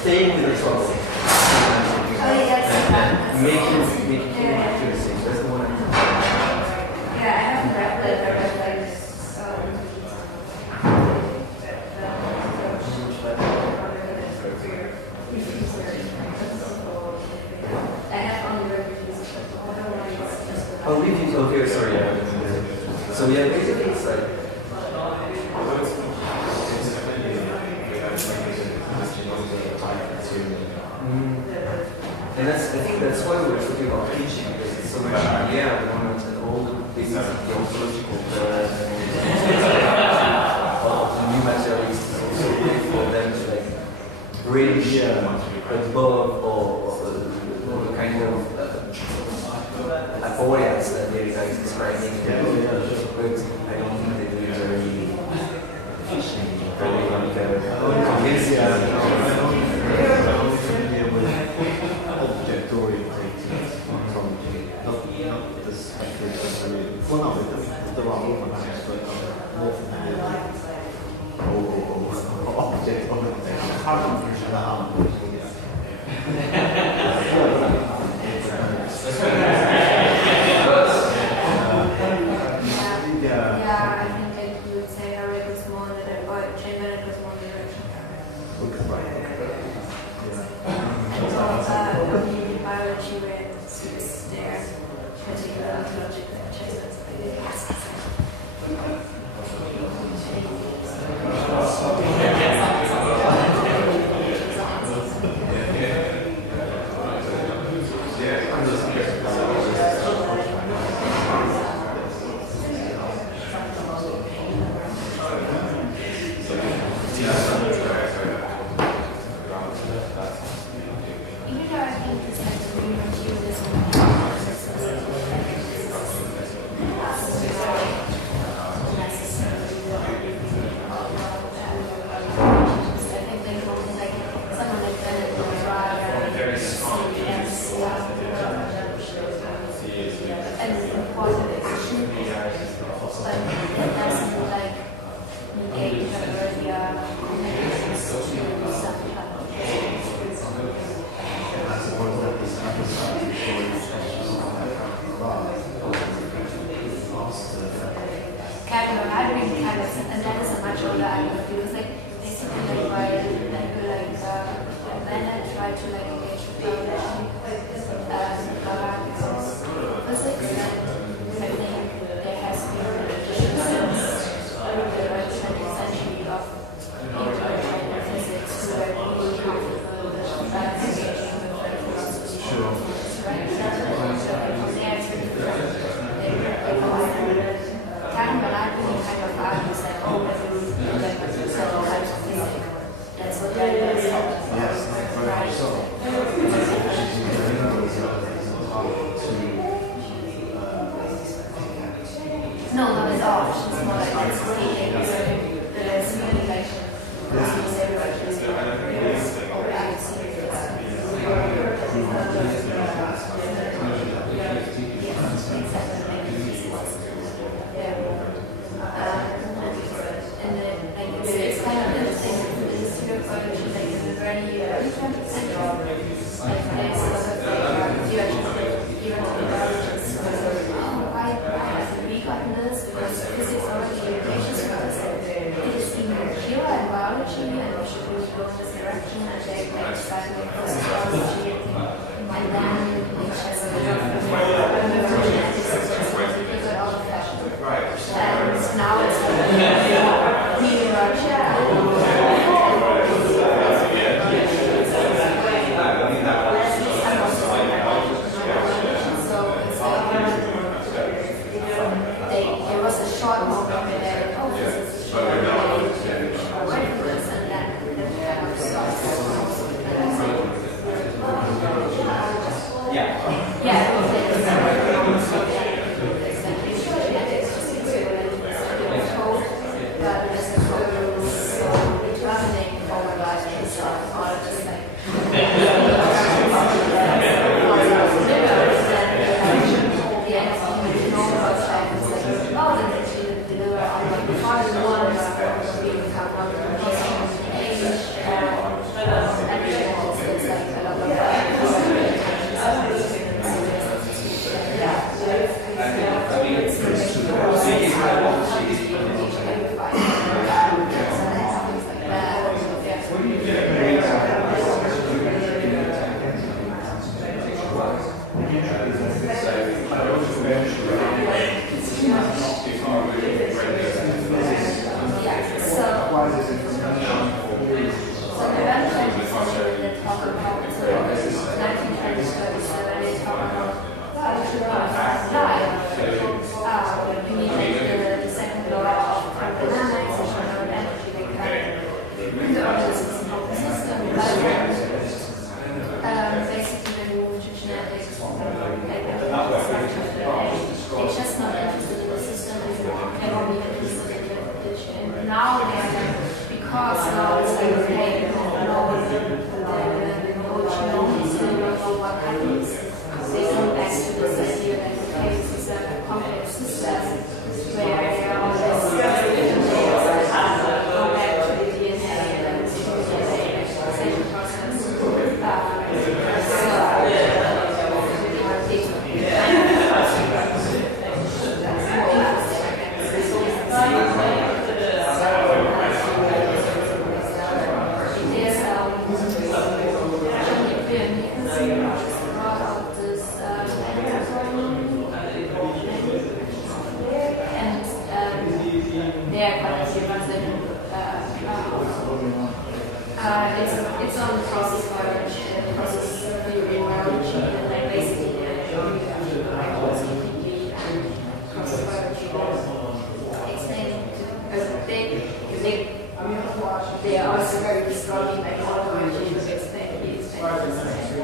staying with the source. Making accuracy. That's the one I'm talking about. Yeah, I haven't read that. I read like I have only read reviews. Oh, reviews. Okay, sorry. Yeah. So yeah, basically it's like. And I think that's why we're talking about teaching, because it's so much idea at the moment, and all the things, the ontological of the new materialists is also good for them to like bridge above or the kind of avoidance that Derrida is describing. But I don't think they do it very efficiently, very object orientated ontology, not the speculative. Well, no, there are elements, but more object orientated. I can't imagine that. Yeah, I think that you would say Harry was more than or Chamberlain was more than biology where it's their particular ontological adjustments. It's on the process theory biology, and like basically they are also very strongly methodology to explain these things.